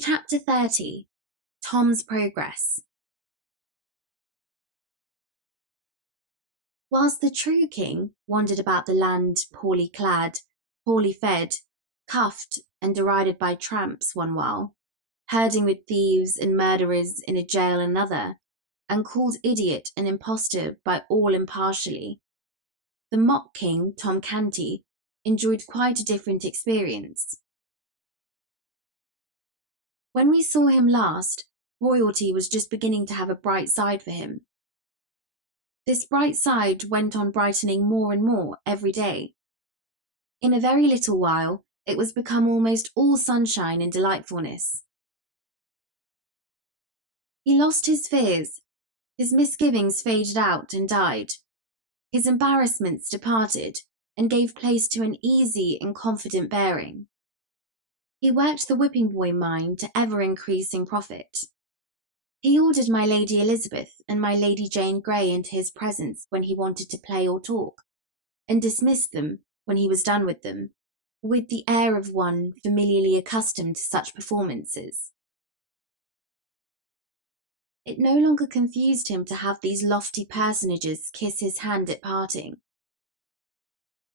Chapter 30. Tom's Progress. Whilst the true king wandered about the land poorly clad, poorly fed, cuffed and derided by tramps one while, herding with thieves and murderers in a jail another, and called idiot and impostor by all impartially, the mock king, Tom Canty, enjoyed quite a different experience. When we saw him last, royalty was just beginning to have a bright side for him. This bright side went on brightening more and more every day. In a very little while, it was become almost all sunshine and delightfulness. He lost his fears, his misgivings faded out and died, his embarrassments departed, and gave place to an easy and confident bearing. He worked the whipping boy mind to ever-increasing profit. He ordered my Lady Elizabeth and my Lady Jane Grey into his presence when he wanted to play or talk, and dismissed them when he was done with them, with the air of one familiarly accustomed to such performances. It no longer confused him to have these lofty personages kiss his hand at parting.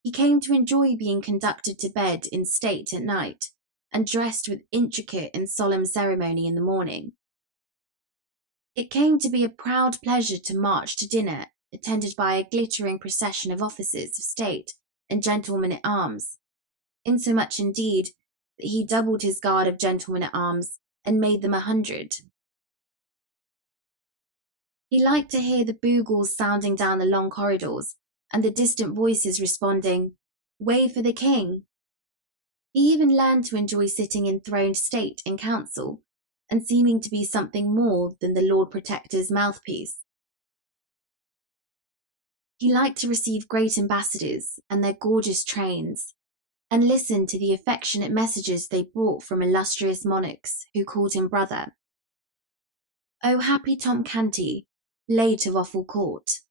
He came to enjoy being conducted to bed in state at night, and dressed with intricate and solemn ceremony in the morning. It came to be a proud pleasure to march to dinner, attended by a glittering procession of officers of state and gentlemen-at-arms, insomuch indeed that he doubled his guard of gentlemen-at-arms and made them 100. He liked to hear the bugles sounding down the long corridors and the distant voices responding, "Way for the king." He even learned to enjoy sitting in throned state in council and seeming to be something more than the Lord Protector's mouthpiece. He liked to receive great ambassadors and their gorgeous trains, and listen to the affectionate messages they brought from illustrious monarchs who called him brother. Oh, happy Tom Canty, late of awful court!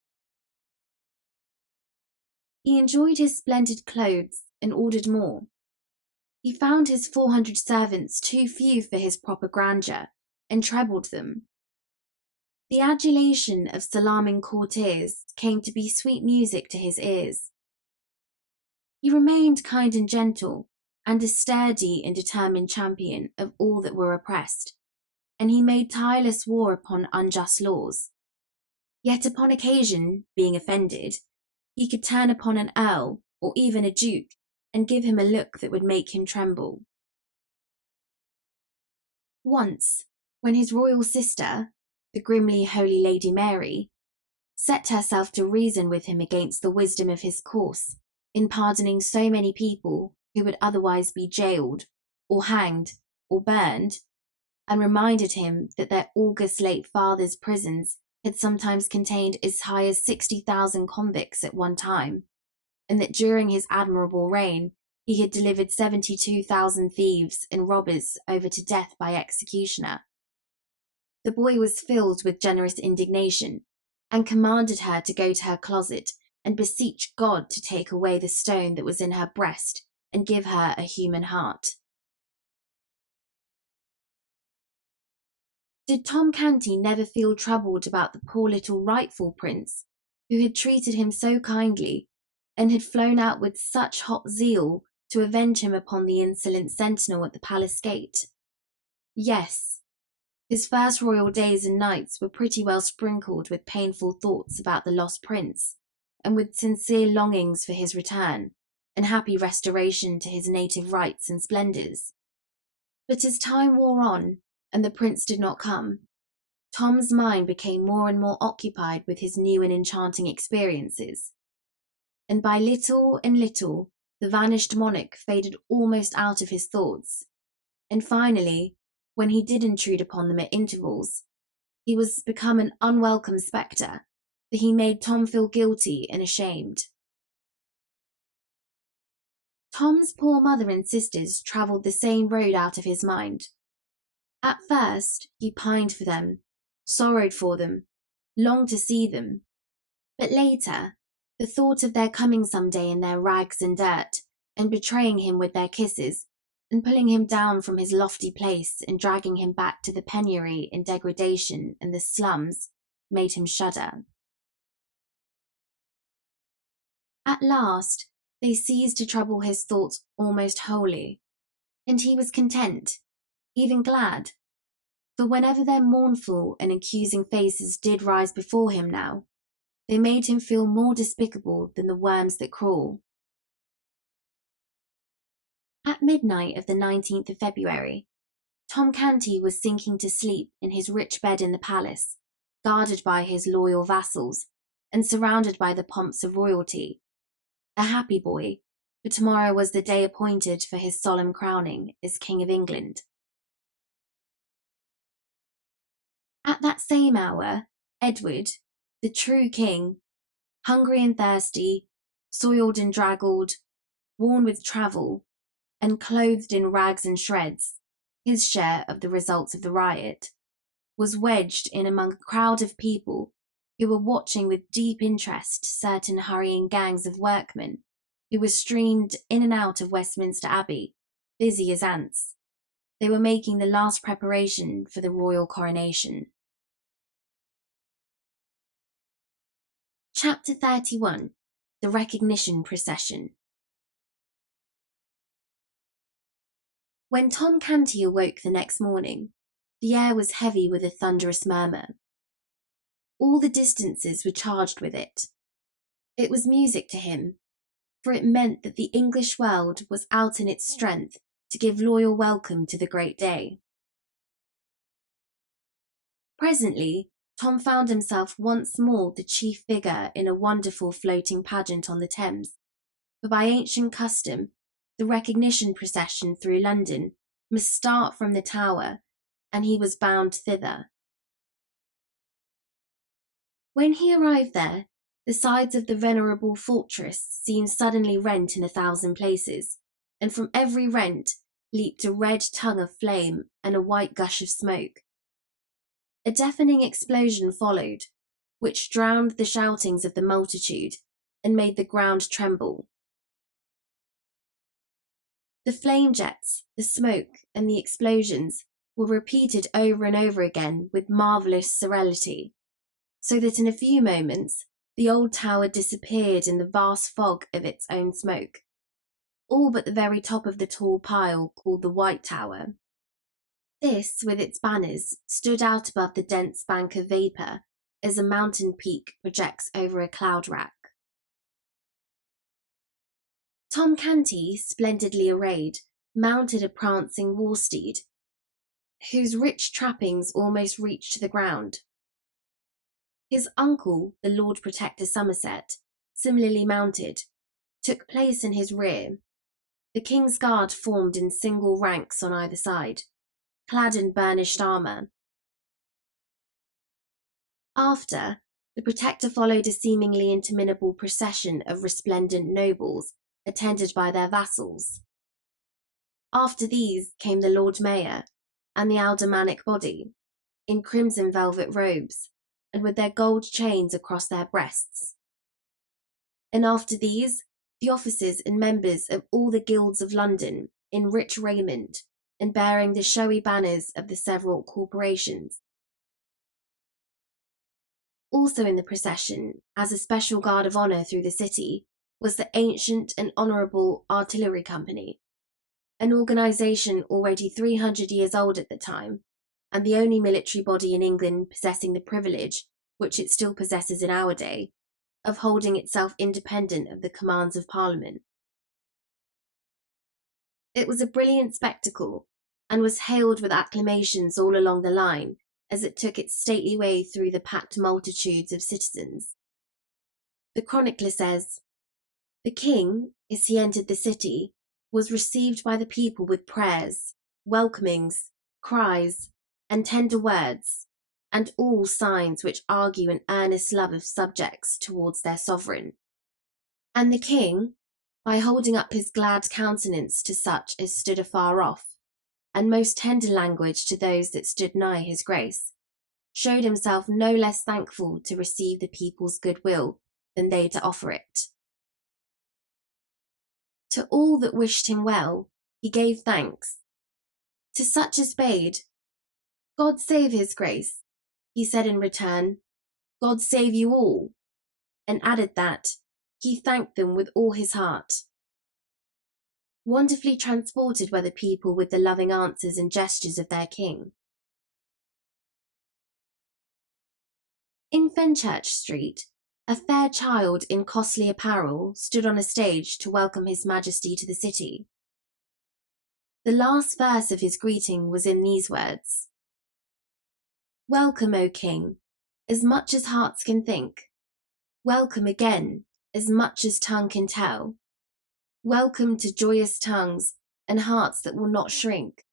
He enjoyed his splendid clothes and ordered more. He found his 400 servants too few for his proper grandeur, and trebled them. The adulation of salaaming courtiers came to be sweet music to his ears. He remained kind and gentle, and a sturdy and determined champion of all that were oppressed, and he made tireless war upon unjust laws. Yet upon occasion, being offended, he could turn upon an earl or even a duke and give him a look that would make him tremble. Once, when his royal sister, the grimly holy Lady Mary, set herself to reason with him against the wisdom of his course in pardoning so many people who would otherwise be jailed, or hanged, or burned, and reminded him that their august late father's prisons had sometimes contained as high as 60,000 convicts at one time, and that during his admirable reign he had delivered 72,000 thieves and robbers over to death by executioner. The boy was filled with generous indignation, and commanded her to go to her closet and beseech God to take away the stone that was in her breast and give her a human heart. Did Tom Canty never feel troubled about the poor little rightful prince, who had treated him so kindly, and had flown out with such hot zeal to avenge him upon the insolent sentinel at the palace gate? Yes, his first royal days and nights were pretty well sprinkled with painful thoughts about the lost prince, and with sincere longings for his return, and happy restoration to his native rights and splendours. But as time wore on, and the prince did not come, Tom's mind became more and more occupied with his new and enchanting experiences, and by little and little the vanished monarch faded almost out of his thoughts, and finally, when he did intrude upon them at intervals, he was become an unwelcome spectre, for he made Tom feel guilty and ashamed. Tom's poor mother and sisters travelled the same road out of his mind. At first, he pined for them, sorrowed for them, longed to see them, but later, the thought of their coming some day in their rags and dirt, and betraying him with their kisses, and pulling him down from his lofty place and dragging him back to the penury and degradation and the slums made him shudder. At last, they ceased to trouble his thoughts almost wholly, and he was content, even glad, for whenever their mournful and accusing faces did rise before him now, they made him feel more despicable than the worms that crawl. At midnight of the 19th of February, Tom Canty was sinking to sleep in his rich bed in the palace, guarded by his loyal vassals and surrounded by the pomps of royalty. A happy boy, for tomorrow was the day appointed for his solemn crowning as King of England. At that same hour, Edward, the true king, hungry and thirsty, soiled and draggled, worn with travel, and clothed in rags and shreds, his share of the results of the riot, was wedged in among a crowd of people who were watching with deep interest certain hurrying gangs of workmen who were streamed in and out of Westminster Abbey, busy as ants. They were making the last preparation for the royal coronation. Chapter 31. The Recognition Procession. When Tom Canty awoke the next morning, the air was heavy with a thunderous murmur. All the distances were charged with it. It was music to him, for it meant that the English world was out in its strength to give loyal welcome to the great day. Presently, Tom found himself once more the chief figure in a wonderful floating pageant on the Thames, for by ancient custom, the recognition procession through London must start from the Tower, and he was bound thither. When he arrived there, the sides of the venerable fortress seemed suddenly rent in 1,000 places, and from every rent leaped a red tongue of flame and a white gush of smoke. A deafening explosion followed, which drowned the shoutings of the multitude and made the ground tremble. The flame jets, the smoke, and the explosions were repeated over and over again with marvellous celerity, so that in a few moments the old tower disappeared in the vast fog of its own smoke, all but the very top of the tall pile called the White Tower. This, with its banners, stood out above the dense bank of vapour as a mountain peak projects over a cloud rack. Tom Canty, splendidly arrayed, mounted a prancing war steed, whose rich trappings almost reached to the ground. His uncle, the Lord Protector Somerset, similarly mounted, took place in his rear. The King's Guard formed in single ranks on either side, clad in burnished armour. After, the Protector followed a seemingly interminable procession of resplendent nobles, attended by their vassals. After these came the Lord Mayor and the aldermanic body, in crimson velvet robes, and with their gold chains across their breasts. And after these, the officers and members of all the guilds of London, in rich raiment, and bearing the showy banners of the several corporations. Also in the procession, as a special guard of honour through the city, was the ancient and honourable Artillery Company, an organisation already 300 years old at the time, and the only military body in England possessing the privilege, which it still possesses in our day, of holding itself independent of the commands of Parliament. It was a brilliant spectacle, and was hailed with acclamations all along the line as it took its stately way through the packed multitudes of citizens. The chronicler says, "The king, as he entered the city, was received by the people with prayers, welcomings, cries, and tender words, and all signs which argue an earnest love of subjects towards their sovereign. And the king, by holding up his glad countenance to such as stood afar off, and most tender language to those that stood nigh his grace, showed himself no less thankful to receive the people's goodwill than they to offer it. To all that wished him well, he gave thanks. To such as bade, "God save his grace," he said in return, "God save you all," and added that he thanked them with all his heart. Wonderfully transported were the people with the loving answers and gestures of their king. In Fenchurch Street, a fair child in costly apparel stood on a stage to welcome his Majesty to the city. The last verse of his greeting was in these words: "Welcome, O King, as much as hearts can think. Welcome again, as much as tongue can tell. Welcome to joyous tongues and hearts that will not shrink.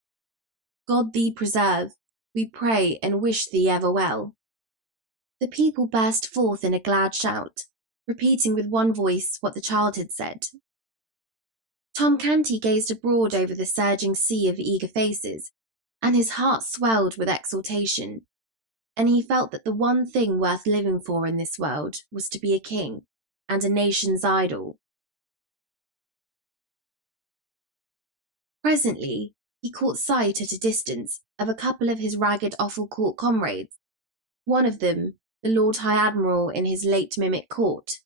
God thee preserve, we pray and wish thee ever well." The people burst forth in a glad shout, repeating with one voice what the child had said. Tom Canty gazed abroad over the surging sea of eager faces, and his heart swelled with exultation, and he felt that the one thing worth living for in this world was to be a king and a nation's idol. Presently, he caught sight at a distance of a couple of his ragged Offal-Court comrades, one of them the Lord High Admiral in his late mimic court,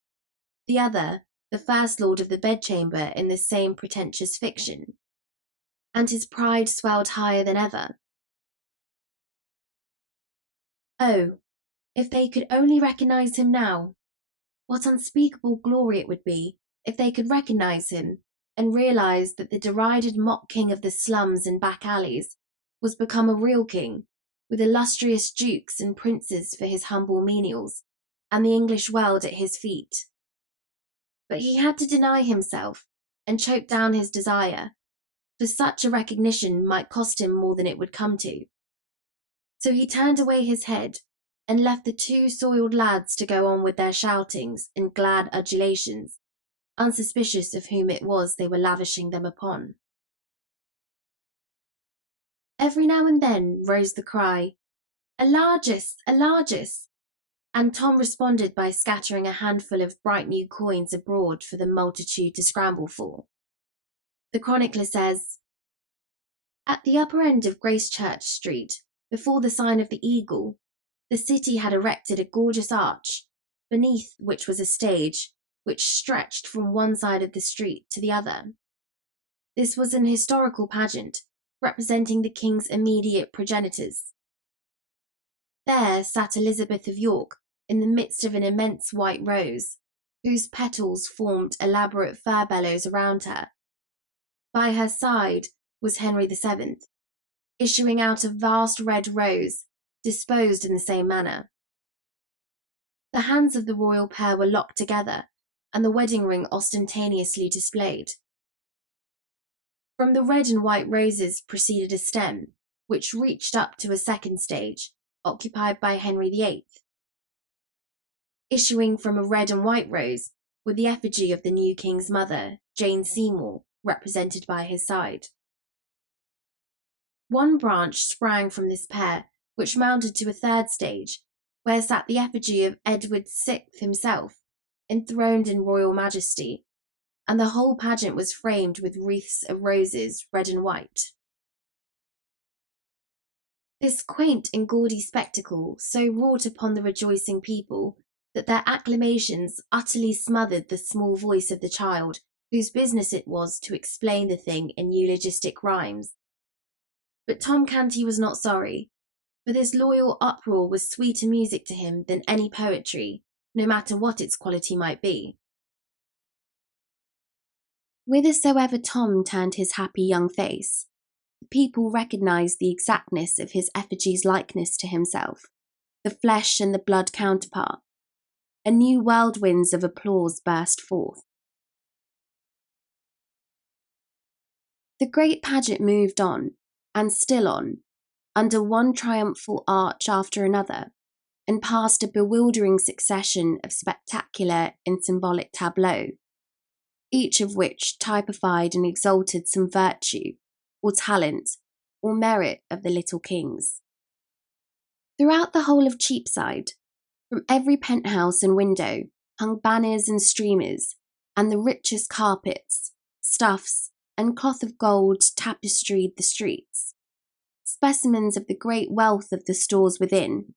the other the First Lord of the Bedchamber in the same pretentious fiction, and his pride swelled higher than ever. Oh, if they could only recognise him now! What unspeakable glory it would be if they could recognise him and realise that the derided mock king of the slums and back alleys was become a real king, with illustrious dukes and princes for his humble menials, and the English world at his feet. But he had to deny himself and choke down his desire, for such a recognition might cost him more than it would come to. So he turned away his head and left the two soiled lads to go on with their shoutings and glad adulations, unsuspicious of whom it was they were lavishing them upon. Every now and then rose the cry, "A largess, a largess," and Tom responded by scattering a handful of bright new coins abroad for the multitude to scramble for. The chronicler says, "At the upper end of Gracechurch Street, before the sign of the Eagle, the city had erected a gorgeous arch, beneath which was a stage, which stretched from one side of the street to the other. This was an historical pageant, representing the king's immediate progenitors. There sat Elizabeth of York in the midst of an immense white rose, whose petals formed elaborate furbelows around her. By her side was Henry VII, issuing out a vast red rose, disposed in the same manner. The hands of the royal pair were locked together, and the wedding ring ostentatiously displayed. From the red and white roses proceeded a stem, which reached up to a second stage, occupied by Henry VIII. Issuing from a red and white rose were the effigy of the new king's mother, Jane Seymour, represented by his side. One branch sprang from this pair, which mounted to a third stage, where sat the effigy of Edward VI himself, enthroned in royal majesty, and the whole pageant was framed with wreaths of roses, red and white. This quaint and gaudy spectacle so wrought upon the rejoicing people that their acclamations utterly smothered the small voice of the child, whose business it was to explain the thing in eulogistic rhymes. But Tom Canty was not sorry, for this loyal uproar was sweeter music to him than any poetry, no matter what its quality might be. Whithersoever Tom turned his happy young face, the people recognised the exactness of his effigy's likeness to himself, the flesh and the blood counterpart, and new whirlwinds of applause burst forth. The great pageant moved on, and still on, under one triumphal arch after another, and past a bewildering succession of spectacular and symbolic tableaux, each of which typified and exalted some virtue, or talent, or merit of the little kings. Throughout the whole of Cheapside, from every penthouse and window, hung banners and streamers, and the richest carpets, stuffs, and cloth of gold tapestried the streets, specimens of the great wealth of the stores within,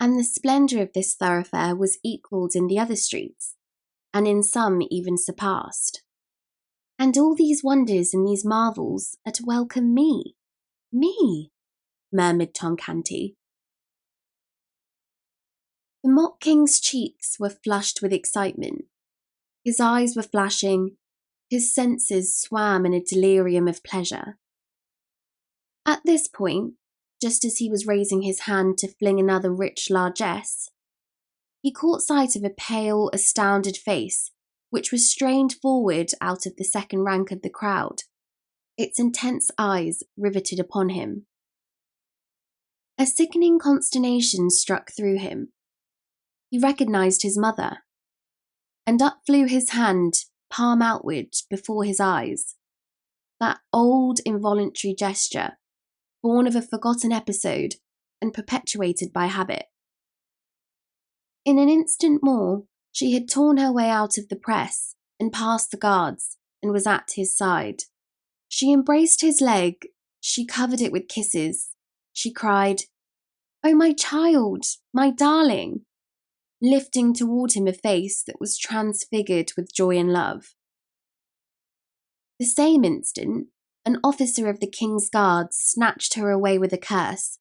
and the splendour of this thoroughfare was equalled in the other streets, and in some even surpassed. And all these wonders and these marvels are to welcome me, murmured Tom Canty. The mock king's cheeks were flushed with excitement. His eyes were flashing, his senses swam in a delirium of pleasure. At this point, just as he was raising his hand to fling another rich largesse, he caught sight of a pale, astounded face, which was strained forward out of the second rank of the crowd, its intense eyes riveted upon him. A sickening consternation struck through him. He recognised his mother, and up flew his hand, palm outward, before his eyes. That old involuntary gesture, born of a forgotten episode and perpetuated by habit. In an instant more, she had torn her way out of the press and past the guards and was at his side. She embraced his leg, she covered it with kisses. She cried, "Oh, my child, my darling," lifting toward him a face that was transfigured with joy and love. The same instant, an officer of the king's guards snatched her away with a curse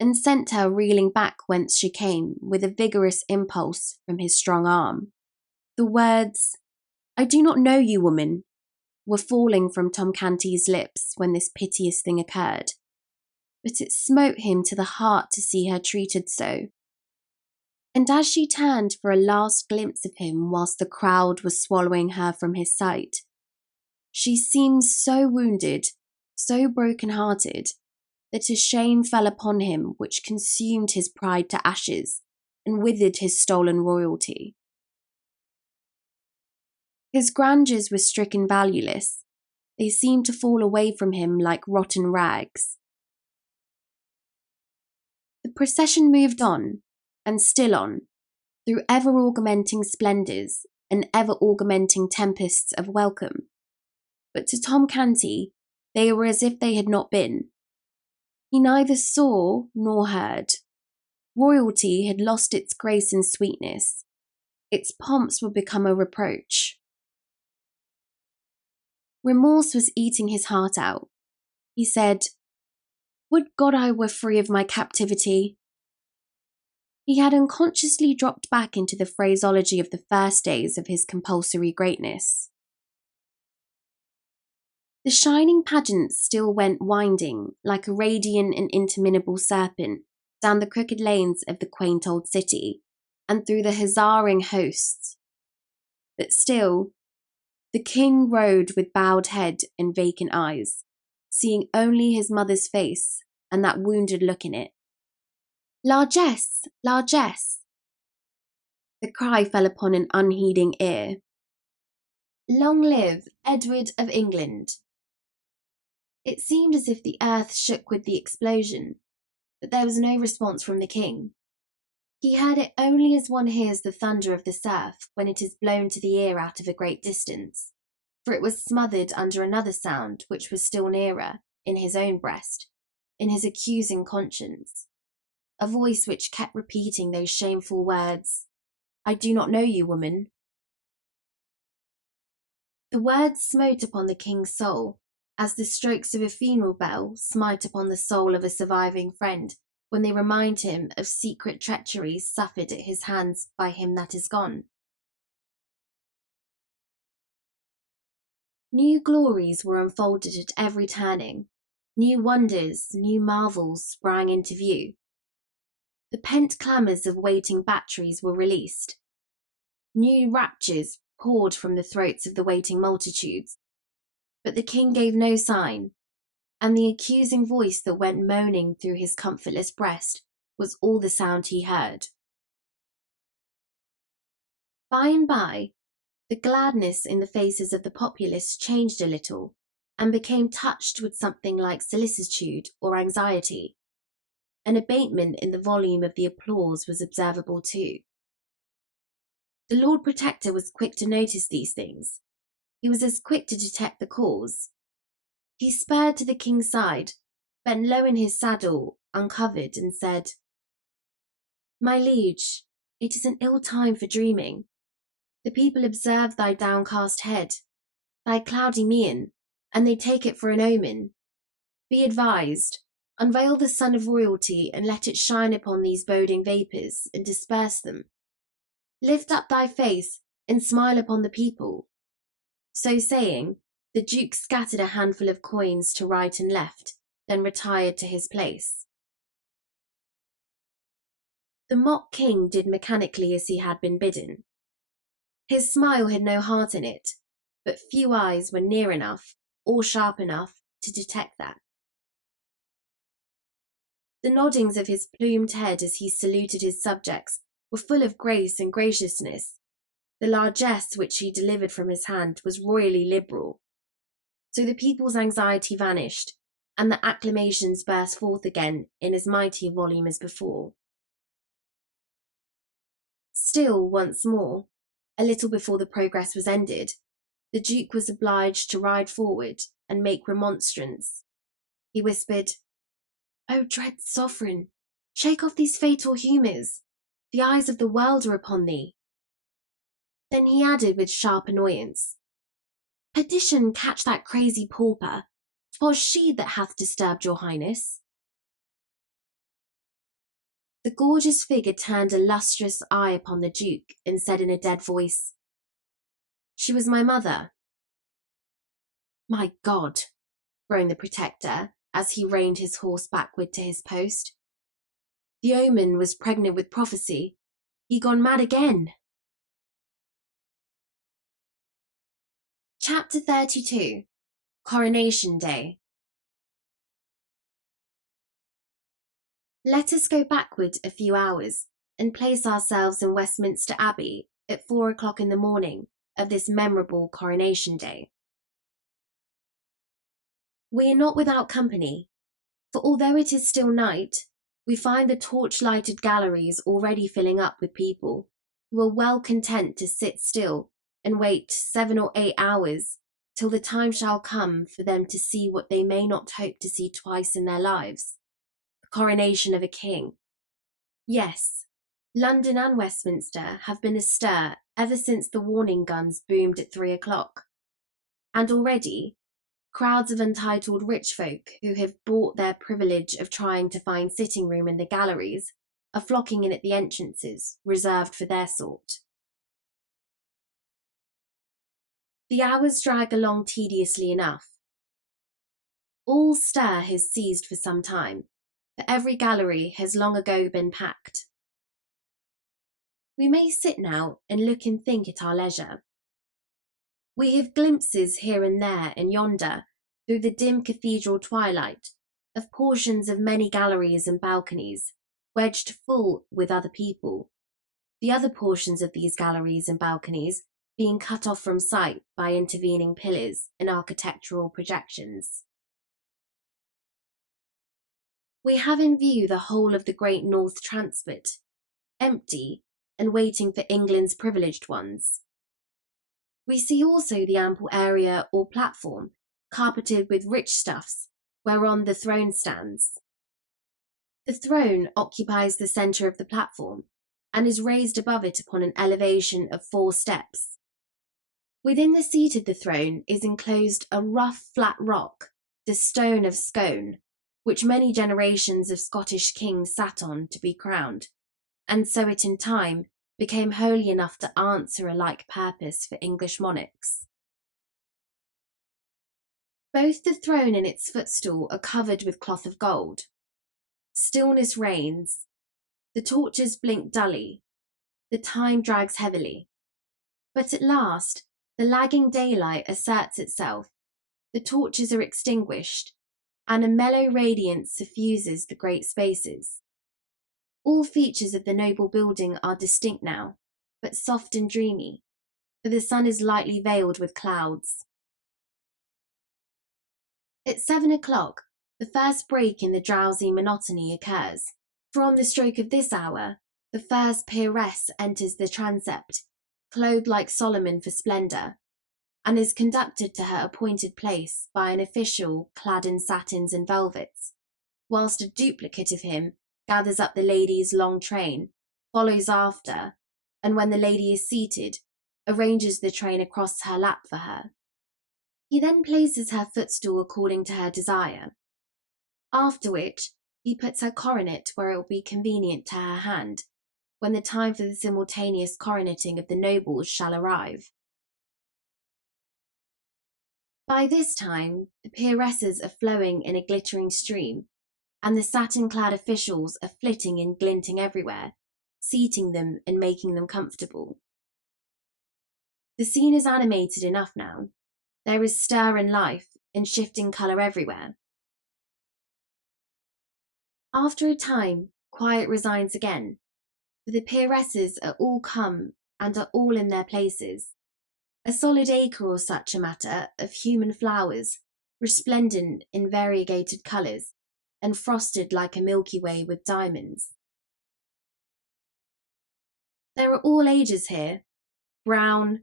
and sent her reeling back whence she came with a vigorous impulse from his strong arm. The words, "I do not know you, woman," were falling from Tom Canty's lips when this piteous thing occurred, but it smote him to the heart to see her treated so. And as she turned for a last glimpse of him whilst the crowd was swallowing her from his sight, she seemed so wounded, so broken-hearted, that a shame fell upon him which consumed his pride to ashes and withered his stolen royalty. His grandeurs were stricken valueless. They seemed to fall away from him like rotten rags. The procession moved on, and still on, through ever-augmenting splendours and ever-augmenting tempests of welcome. But to Tom Canty, they were as if they had not been. He neither saw nor heard. Royalty had lost its grace and sweetness. Its pomps were become a reproach. Remorse was eating his heart out. He said, "Would God I were free of my captivity." He had unconsciously dropped back into the phraseology of the first days of his compulsory greatness. The shining pageant still went winding like a radiant and interminable serpent down the crooked lanes of the quaint old city and through the huzzaing hosts. But still, the king rode with bowed head and vacant eyes, seeing only his mother's face and that wounded look in it. "Largesse, largesse!" The cry fell upon an unheeding ear. "Long live Edward of England!" It seemed as if the earth shook with the explosion, but there was no response from the king. He heard it only as one hears the thunder of the surf when it is blown to the ear out of a great distance, for it was smothered under another sound which was still nearer, in his own breast, in his accusing conscience, a voice which kept repeating those shameful words, "I do not know you, woman." The words smote upon the king's soul, as the strokes of a funeral bell smite upon the soul of a surviving friend when they remind him of secret treachery suffered at his hands by him that is gone. New glories were unfolded at every turning. New wonders, new marvels sprang into view. The pent clamours of waiting batteries were released. New raptures poured from the throats of the waiting multitudes. But the king gave no sign, and the accusing voice that went moaning through his comfortless breast was all the sound he heard. By and by, the gladness in the faces of the populace changed a little, and became touched with something like solicitude or anxiety. An abatement in the volume of the applause was observable too. The Lord Protector was quick to notice these things. He was as quick to detect the cause, He spurred to the king's side, bent low in his saddle, uncovered, and said, "My liege, it is an ill time for dreaming. The people observe thy downcast head, thy cloudy mien, and they take it for an omen. Be advised, unveil the sun of royalty and let it shine upon these boding vapours and disperse them. Lift up thy face and smile upon the people." So saying, the Duke scattered a handful of coins to right and left, then retired to his place. The mock king did mechanically as he had been bidden. His smile had no heart in it, but few eyes were near enough or sharp enough to detect that. The noddings of his plumed head as he saluted his subjects were full of grace and graciousness. The largesse which he delivered from his hand was royally liberal. So the people's anxiety vanished, and the acclamations burst forth again in as mighty a volume as before. Still, once more, a little before the progress was ended, the Duke was obliged to ride forward and make remonstrance. He whispered, "O dread sovereign, shake off these fatal humours. The eyes of the world are upon thee." Then he added with sharp annoyance, "Perdition catch that crazy pauper. 'Twas she that hath disturbed your highness." The gorgeous figure turned a lustrous eye upon the Duke and said in a dead voice, "She was my mother." "My God," groaned the Protector as he reined his horse backward to his post. "The omen was pregnant with prophecy. He gone mad again." Chapter 32. Coronation Day. Let us go backward a few hours and place ourselves in Westminster Abbey at 4 o'clock in the morning of this memorable Coronation Day. We are not without company, for although it is still night, we find the torch-lighted galleries already filling up with people who are well content to sit still and wait 7 or 8 hours till the time shall come for them to see what they may not hope to see twice in their lives, the coronation of a king. Yes, London and Westminster have been astir ever since the warning guns boomed at 3 o'clock, and already crowds of untitled rich folk who have bought their privilege of trying to find sitting room in the galleries are flocking in at the entrances reserved for their sort. The hours drag along tediously enough. All stir has ceased for some time, for every gallery has long ago been packed. We may sit now and look and think at our leisure. We have glimpses here and there and yonder, through the dim cathedral twilight, of portions of many galleries and balconies, wedged full with other people, the other portions of these galleries and balconies being cut off from sight by intervening pillars and architectural projections. We have in view the whole of the great North Transport, empty and waiting for England's privileged ones. We see also the ample area or platform, carpeted with rich stuffs, whereon the throne stands. The throne occupies the centre of the platform, and is raised above it upon an elevation of 4 steps. Within the seat of the throne is enclosed a rough flat rock, the stone of Scone, which many generations of Scottish kings sat on to be crowned, and so it in time became holy enough to answer a like purpose for English monarchs. Both the throne and its footstool are covered with cloth of gold. Stillness reigns. The torches blink dully. The time drags heavily. But at last, the lagging daylight asserts itself. The torches are extinguished, and a mellow radiance suffuses the great spaces. All features of the noble building are distinct now, but soft and dreamy, for the sun is lightly veiled with clouds. At 7 o'clock, the first break in the drowsy monotony occurs, for on the stroke of this hour, the first peeress enters the transept, clothed like Solomon for splendour, and is conducted to her appointed place by an official clad in satins and velvets, whilst a duplicate of him gathers up the lady's long train, follows after, and when the lady is seated, arranges the train across her lap for her. He then places her footstool according to her desire, after which he puts her coronet where it will be convenient to her hand, when the time for the simultaneous coroneting of the nobles shall arrive. By this time, the peeresses are flowing in a glittering stream, and the satin-clad officials are flitting and glinting everywhere, seating them and making them comfortable. The scene is animated enough now. There is stir and life and shifting colour everywhere. After a time, quiet resigns again, for the peeresses are all come and are all in their places. A solid acre or such a matter of human flowers, resplendent in variegated colours, and frosted like a Milky Way with diamonds. There are all ages here, brown,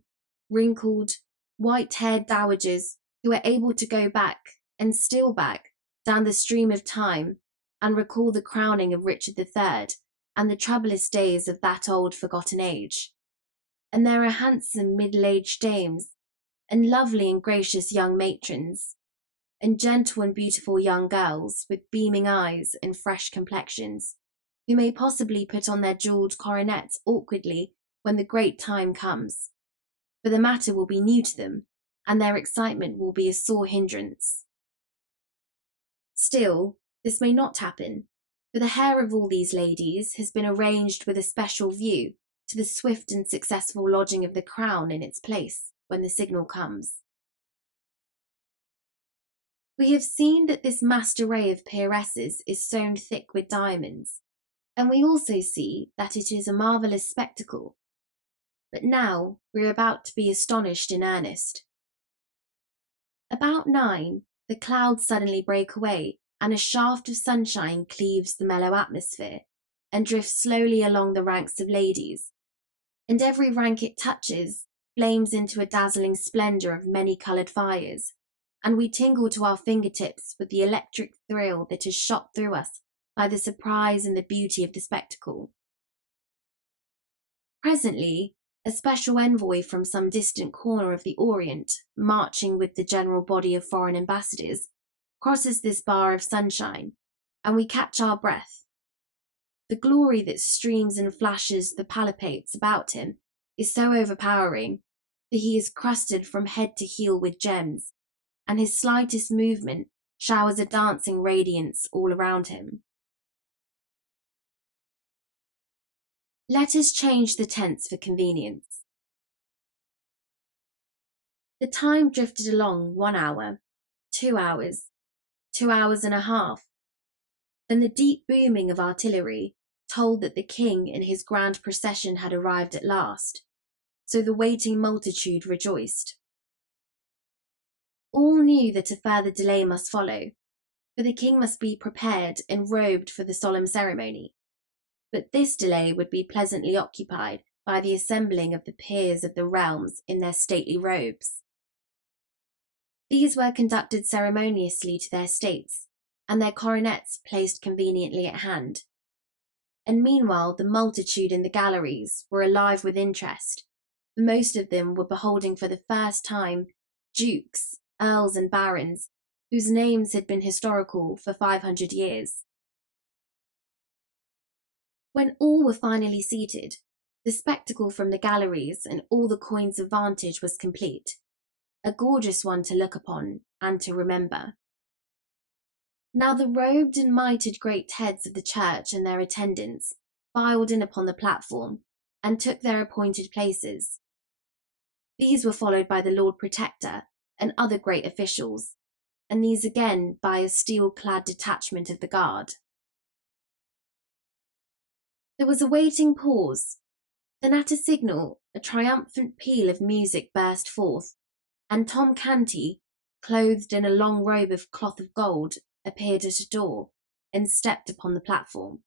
wrinkled, white-haired dowagers who are able to go back and still back down the stream of time and recall the crowning of Richard III and the troublous days of that old forgotten age. And there are handsome middle-aged dames, and lovely and gracious young matrons, and gentle and beautiful young girls with beaming eyes and fresh complexions, who may possibly put on their jewelled coronets awkwardly when the great time comes, for the matter will be new to them, and their excitement will be a sore hindrance. Still, this may not happen, for the hair of all these ladies has been arranged with a special view to the swift and successful lodging of the crown in its place when the signal comes. We have seen that this massed array of peeresses is sewn thick with diamonds, and we also see that it is a marvellous spectacle. But now we are about to be astonished in earnest. About 9, the clouds suddenly break away, and a shaft of sunshine cleaves the mellow atmosphere, and drifts slowly along the ranks of ladies, and every rank it touches flames into a dazzling splendour of many-coloured fires, and we tingle to our fingertips with the electric thrill that is shot through us by the surprise and the beauty of the spectacle. Presently, a special envoy from some distant corner of the Orient, marching with the general body of foreign ambassadors, crosses this bar of sunshine, and we catch our breath. The glory that streams and flashes the palpates about him is so overpowering that he is crusted from head to heel with gems, and his slightest movement showers a dancing radiance all around him. Let us change the tense for convenience. The time drifted along 1 hour, 2 hours, 2 hours and a half. Then the deep booming of artillery told that the king and his grand procession had arrived at last, so the waiting multitude rejoiced. All knew that a further delay must follow, for the king must be prepared and robed for the solemn ceremony. But this delay would be pleasantly occupied by the assembling of the peers of the realms in their stately robes. These were conducted ceremoniously to their states, and their coronets placed conveniently at hand. And meanwhile the multitude in the galleries were alive with interest, for most of them were beholding for the first time dukes, earls and barons, whose names had been historical for 500 years. When all were finally seated, the spectacle from the galleries and all the coigns of vantage was complete, a gorgeous one to look upon and to remember. Now the robed and mitred great heads of the church and their attendants filed in upon the platform and took their appointed places. These were followed by the Lord Protector and other great officials, and these again by a steel-clad detachment of the guard. There was a waiting pause, then at a signal a triumphant peal of music burst forth, and Tom Canty, clothed in a long robe of cloth of gold, appeared at a door and stepped upon the platform.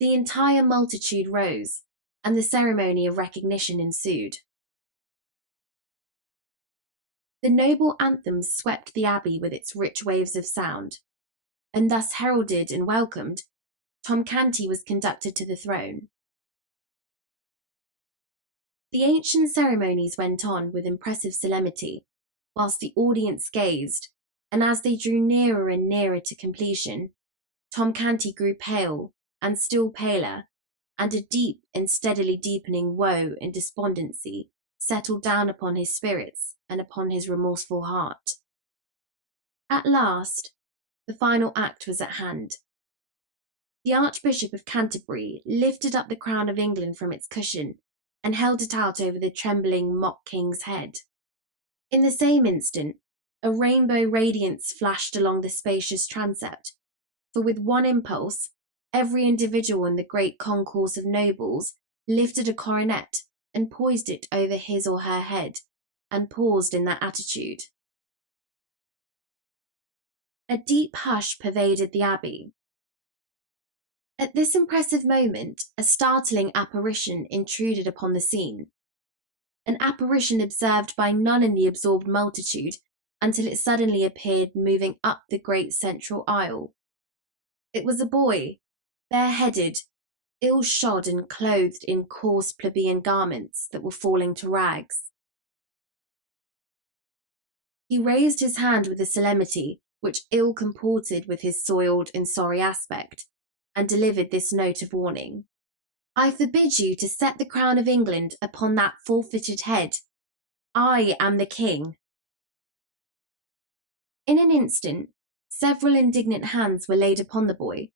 The entire multitude rose, and the ceremony of recognition ensued. The noble anthem swept the abbey with its rich waves of sound, and thus heralded and welcomed, Tom Canty was conducted to the throne. The ancient ceremonies went on with impressive solemnity, whilst the audience gazed, and as they drew nearer and nearer to completion, Tom Canty grew pale and still paler, and a deep and steadily deepening woe and despondency settled down upon his spirits and upon his remorseful heart. At last, the final act was at hand. The Archbishop of Canterbury lifted up the crown of England from its cushion and held it out over the trembling mock king's head. In the same instant, a rainbow radiance flashed along the spacious transept, for with one impulse, every individual in the great concourse of nobles lifted a coronet and poised it over his or her head, and paused in that attitude. A deep hush pervaded the abbey. At this impressive moment, a startling apparition intruded upon the scene. An apparition observed by none in the absorbed multitude until it suddenly appeared moving up the great central aisle. It was a boy, bareheaded, ill-shod and clothed in coarse plebeian garments that were falling to rags. He raised his hand with a solemnity which ill comported with his soiled and sorry aspect, and delivered this note of warning. I forbid you to set the crown of England upon that forfeited head. I am the king. In an instant, several indignant hands were laid upon the boy,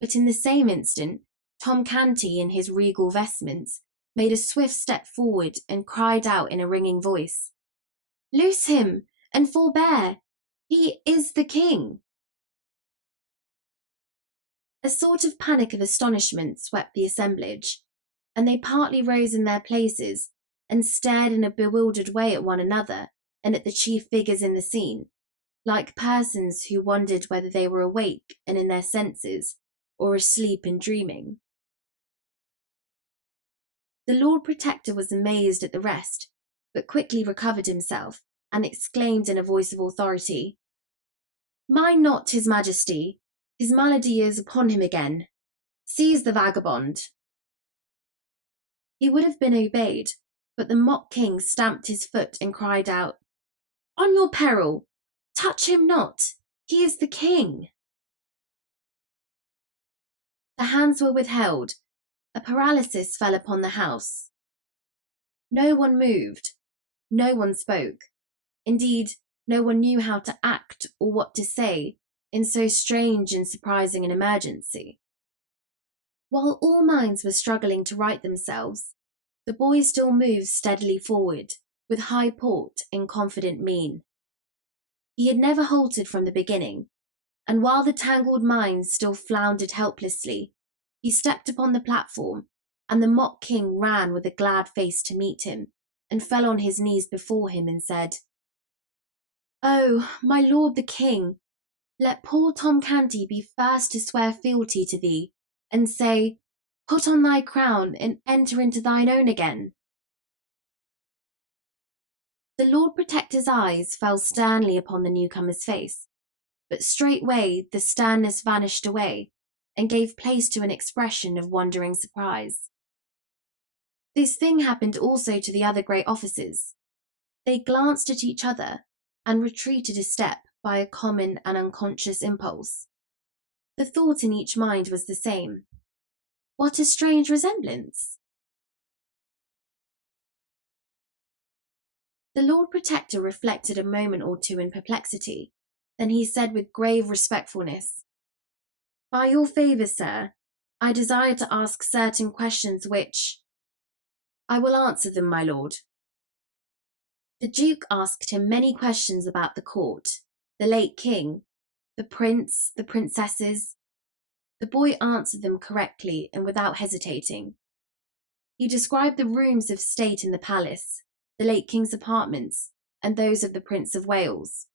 but in the same instant, Tom Canty, in his regal vestments, made a swift step forward and cried out in a ringing voice, Loose him, and forbear! He is the king! A sort of panic of astonishment swept the assemblage, and they partly rose in their places and stared in a bewildered way at one another and at the chief figures in the scene, like persons who wondered whether they were awake and in their senses, or asleep and dreaming. The Lord Protector was amazed at the rest, but quickly recovered himself, and exclaimed in a voice of authority, Mind not his majesty, his malady is upon him again. Seize the vagabond. He would have been obeyed, but the mock king stamped his foot and cried out, On your peril! Touch him not! He is the king! The hands were withheld. A paralysis fell upon the house. No one moved. No one spoke. Indeed, no one knew how to act or what to say in so strange and surprising an emergency. While all minds were struggling to right themselves, the boy still moved steadily forward, with high port and confident mien. He had never halted from the beginning, and while the tangled minds still floundered helplessly, he stepped upon the platform, and the mock king ran with a glad face to meet him, and fell on his knees before him and said, Oh, my lord the king, let poor Tom Canty be first to swear fealty to thee, and say, Put on thy crown and enter into thine own again. The Lord Protector's eyes fell sternly upon the newcomer's face, but straightway the sternness vanished away, and gave place to an expression of wondering surprise. This thing happened also to the other great officers. They glanced at each other, and retreated a step by a common and unconscious impulse. The thought in each mind was the same. What a strange resemblance! The Lord Protector reflected a moment or two in perplexity. Then he said with grave respectfulness, By your favour, sir, I desire to ask certain questions which— I will answer them, my lord. The Duke asked him many questions about the court, the late king, the prince, the princesses. The boy answered them correctly and without hesitating. He described the rooms of state in the palace, the late king's apartments, and those of the Prince of Wales.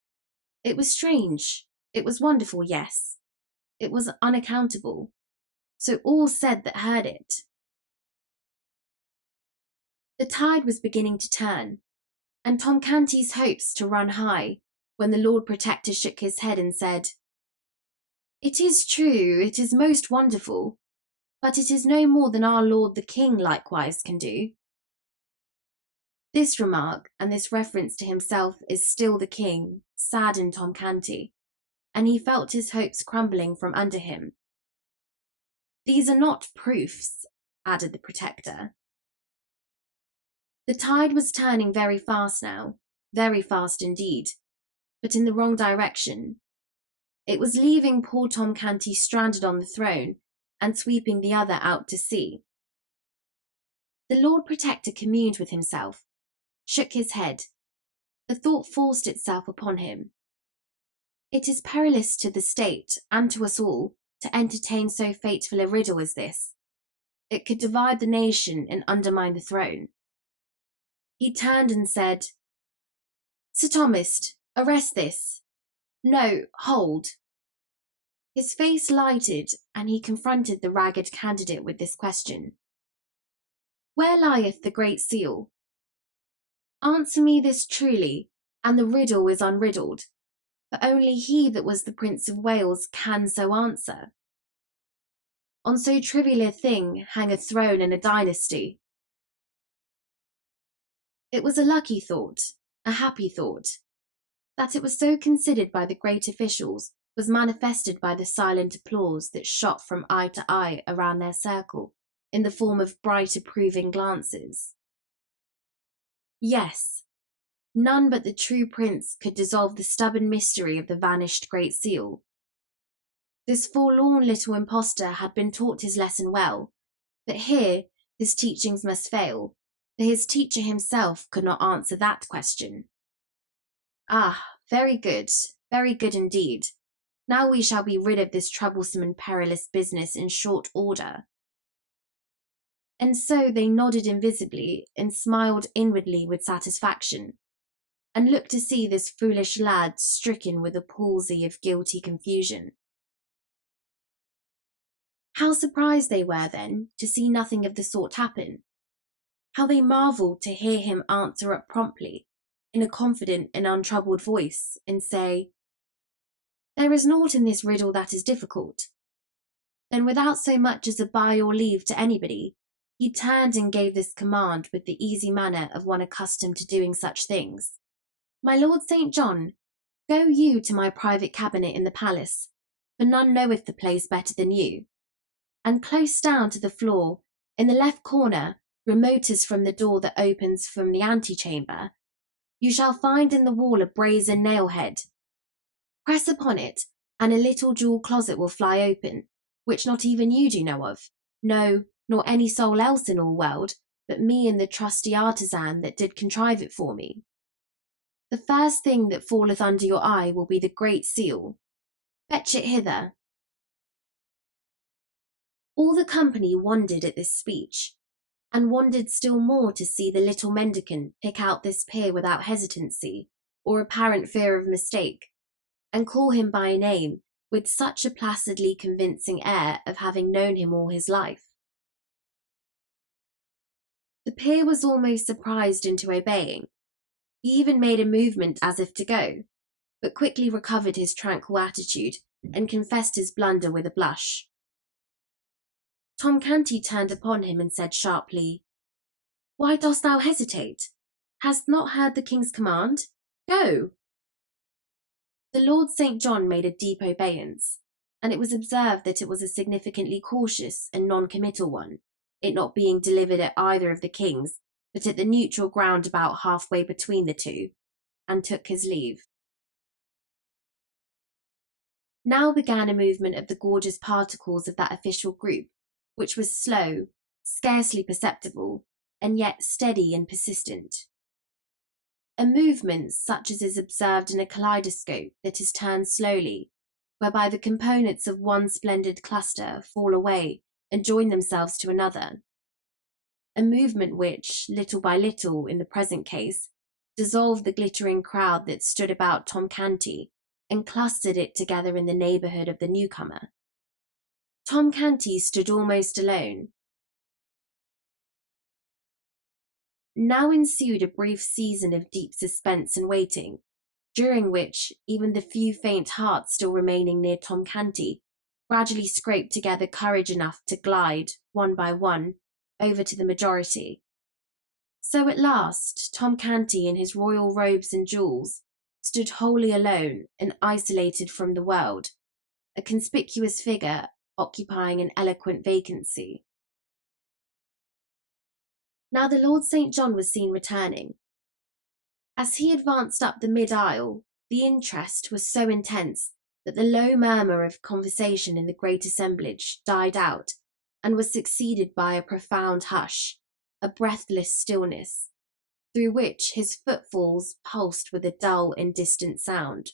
It was strange, it was wonderful, yes. It was unaccountable. So all said that heard it. The tide was beginning to turn, and Tom Canty's hopes to run high when the Lord Protector shook his head and said, "It is true, it is most wonderful, but it is no more than our Lord the King likewise can do." This remark and this reference to himself as still the king saddened Tom Canty, and he felt his hopes crumbling from under him. "These are not proofs," added the Protector. The tide was turning very fast now, very fast indeed, but in the wrong direction. It was leaving poor Tom Canty stranded on the throne and sweeping the other out to sea. The Lord Protector communed with himself, shook his head. The thought forced itself upon him. It is perilous to the state and to us all to entertain so fateful a riddle as this. It could divide the nation and undermine the throne. He turned and said, "Sir Thomas, arrest this. No, hold." His face lighted, and he confronted the ragged candidate with this question: "Where lieth the Great Seal? Answer me this truly, and the riddle is unriddled, for only he that was the Prince of Wales can so answer. On so trivial a thing hang a throne and a dynasty." It was a lucky thought, a happy thought. That it was so considered by the great officials was manifested by the silent applause that shot from eye to eye around their circle in the form of bright approving glances. Yes, none but the true prince could dissolve the stubborn mystery of the vanished Great Seal. This forlorn little impostor had been taught his lesson well, but here his teachings must fail, for his teacher himself could not answer that question. Ah, very good indeed. Now we shall be rid of this troublesome and perilous business in short order. And so they nodded invisibly and smiled inwardly with satisfaction, and looked to see this foolish lad stricken with a palsy of guilty confusion. How surprised they were then to see nothing of the sort happen. How they marvelled to hear him answer up promptly, in a confident and untroubled voice, and say, "There is naught in this riddle that is difficult." Then, without so much as a by or leave to anybody, he turned and gave this command with the easy manner of one accustomed to doing such things: "My Lord St. John, go you to my private cabinet in the palace, for none knoweth the place better than you, and close down to the floor, in the left corner, remotest from the door that opens from the antechamber, you shall find in the wall a brazen nail-head. Press upon it, and a little jewel closet will fly open, which not even you do know of, no, nor any soul else in all world, but me and the trusty artisan that did contrive it for me. The first thing that falleth under your eye will be the Great Seal. Fetch it hither." All the company wondered at this speech, and wondered still more to see the little mendicant pick out this peer without hesitancy or apparent fear of mistake, and call him by name with such a placidly convincing air of having known him all his life. The peer was almost surprised into obeying. He even made a movement as if to go, but quickly recovered his tranquil attitude and confessed his blunder with a blush. Tom Canty turned upon him and said sharply, "Why dost thou hesitate? Hast not heard the king's command? Go." The Lord St. John made a deep obeisance, and it was observed that it was a significantly cautious and non-committal one, it not being delivered at either of the kings, but at the neutral ground about halfway between the two, and took his leave. Now began a movement of the gorgeous particles of that official group, which was slow, scarcely perceptible, and yet steady and persistent. A movement such as is observed in a kaleidoscope that is turned slowly, whereby the components of one splendid cluster fall away and join themselves to another. A movement which, little by little in the present case, dissolved the glittering crowd that stood about Tom Canty and clustered it together in the neighbourhood of the newcomer. Tom Canty stood almost alone. now ensued a brief season of deep suspense and waiting, during which even the few faint hearts still remaining near Tom Canty gradually scraped together courage enough to glide, one by one, over to the majority. So at last, Tom Canty, in his royal robes and jewels, stood wholly alone and isolated from the world, a conspicuous figure occupying an eloquent vacancy. Now the Lord St. John was seen returning. As he advanced up the mid-aisle, the interest was so intense that the low murmur of conversation in the great assemblage died out and was succeeded by a profound hush, a breathless stillness, through which his footfalls pulsed with a dull and distant sound.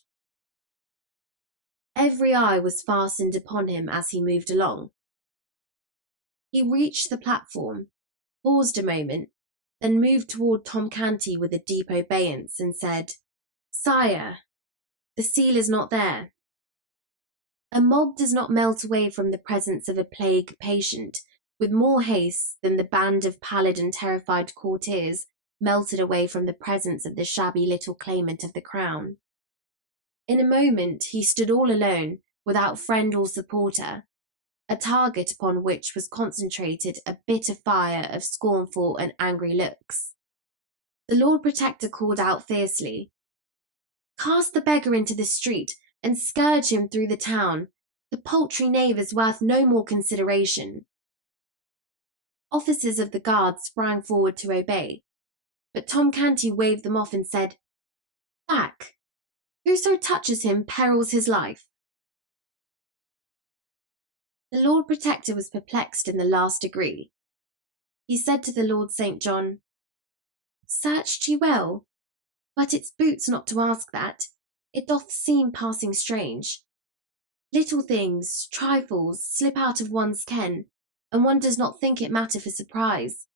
Every eye was fastened upon him as he moved along. He reached the platform, paused a moment, then moved toward Tom Canty with a deep obeisance and said, "Sire, the seal is not there." A mob does not melt away from the presence of a plague patient with more haste than the band of pallid and terrified courtiers melted away from the presence of the shabby little claimant of the crown. In a moment he stood all alone, without friend or supporter, a target upon which was concentrated a bitter fire of scornful and angry looks. The Lord Protector called out fiercely, "Cast the beggar into the street and scourge him through the town. The paltry knave is worth no more consideration." Officers of the guard sprang forward to obey, but Tom Canty waved them off and said, "Back! Whoso touches him perils his life." The Lord Protector was perplexed in the last degree. He said to the Lord St. John, "Searched ye well? But it's boots not to ask that. It doth seem passing strange. Little things, trifles, slip out of one's ken, and one does not think it matter for surprise.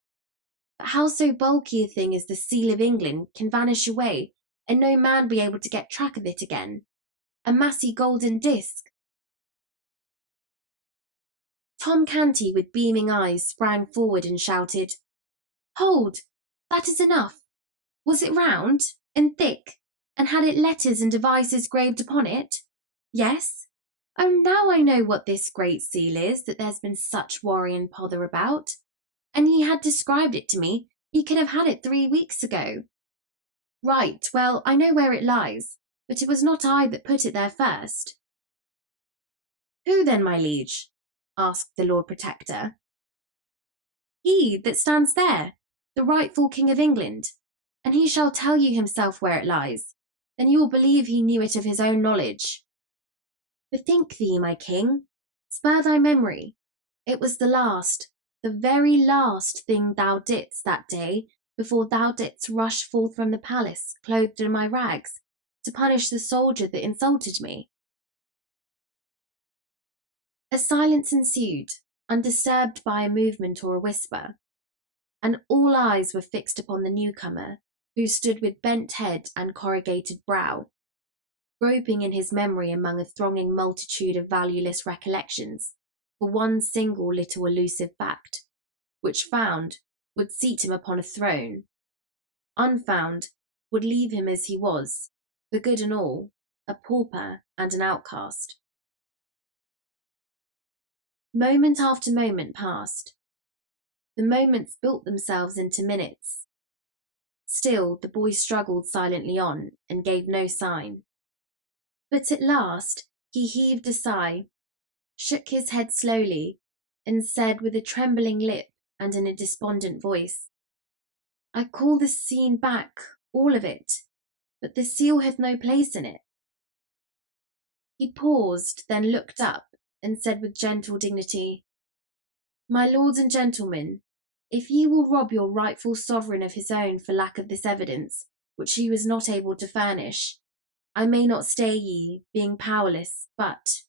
But how so bulky a thing as the seal of England can vanish away, and no man be able to get track of it again? A massy golden disc." Tom Canty, with beaming eyes, sprang forward and shouted, "Hold! That is enough. Was it round and thick, and had it letters and devices graved upon it? Yes? Oh, now I know what this great seal is that there's been such worry and pother about. And he had described it to me. He could have had it 3 weeks ago. Right, well, I know where it lies, but it was not I that put it there first." "Who then, my liege?" asked the Lord Protector. "He that stands there, the rightful King of England, and he shall tell you himself where it lies. Then you will believe he knew it of his own knowledge. Bethink thee, my king, spur thy memory. It was the very last thing thou didst that day before thou didst rush forth from the palace, clothed in my rags, to punish the soldier that insulted me." A silence ensued, undisturbed by a movement or a whisper, and all eyes were fixed upon the newcomer, who stood with bent head and corrugated brow, groping in his memory among a thronging multitude of valueless recollections for one single little elusive fact, which found would seat him upon a throne, unfound would leave him as he was, for good and all, a pauper and an outcast. Moment after moment passed. The moments built themselves into minutes. Still the boy struggled silently on and gave no sign. But at last he heaved a sigh, shook his head slowly, and said with a trembling lip and in a despondent voice, "I call this scene back, all of it, but the seal hath no place in it." He paused, then looked up and said with gentle dignity, "My lords and gentlemen, if ye will rob your rightful sovereign of his own for lack of this evidence, which he was not able to furnish, I may not stay ye, being powerless, but—"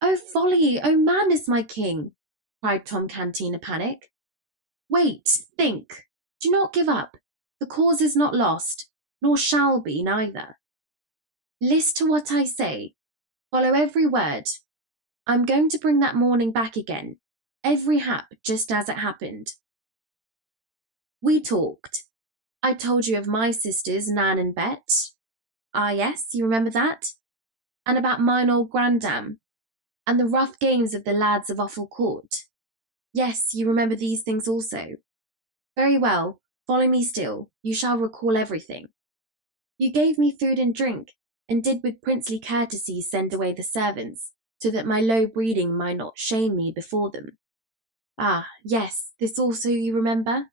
"Oh folly, oh madness, my king!" cried Tom Canty in a panic. "Wait, think, do not give up. The cause is not lost, nor shall be neither. List to what I say. Follow every word. I'm going to bring that morning back again, every hap just as it happened." We talked. I told you of my sisters, Nan and Bet. Ah, yes, you remember that? And about mine old grandam, and the rough games of the lads of Offal Court. Yes, you remember these things also. Very well, follow me still, you shall recall everything. You gave me food and drink, and did with princely courtesy send away the servants, so that my low breeding might not shame me before them. Ah, yes, this also you remember?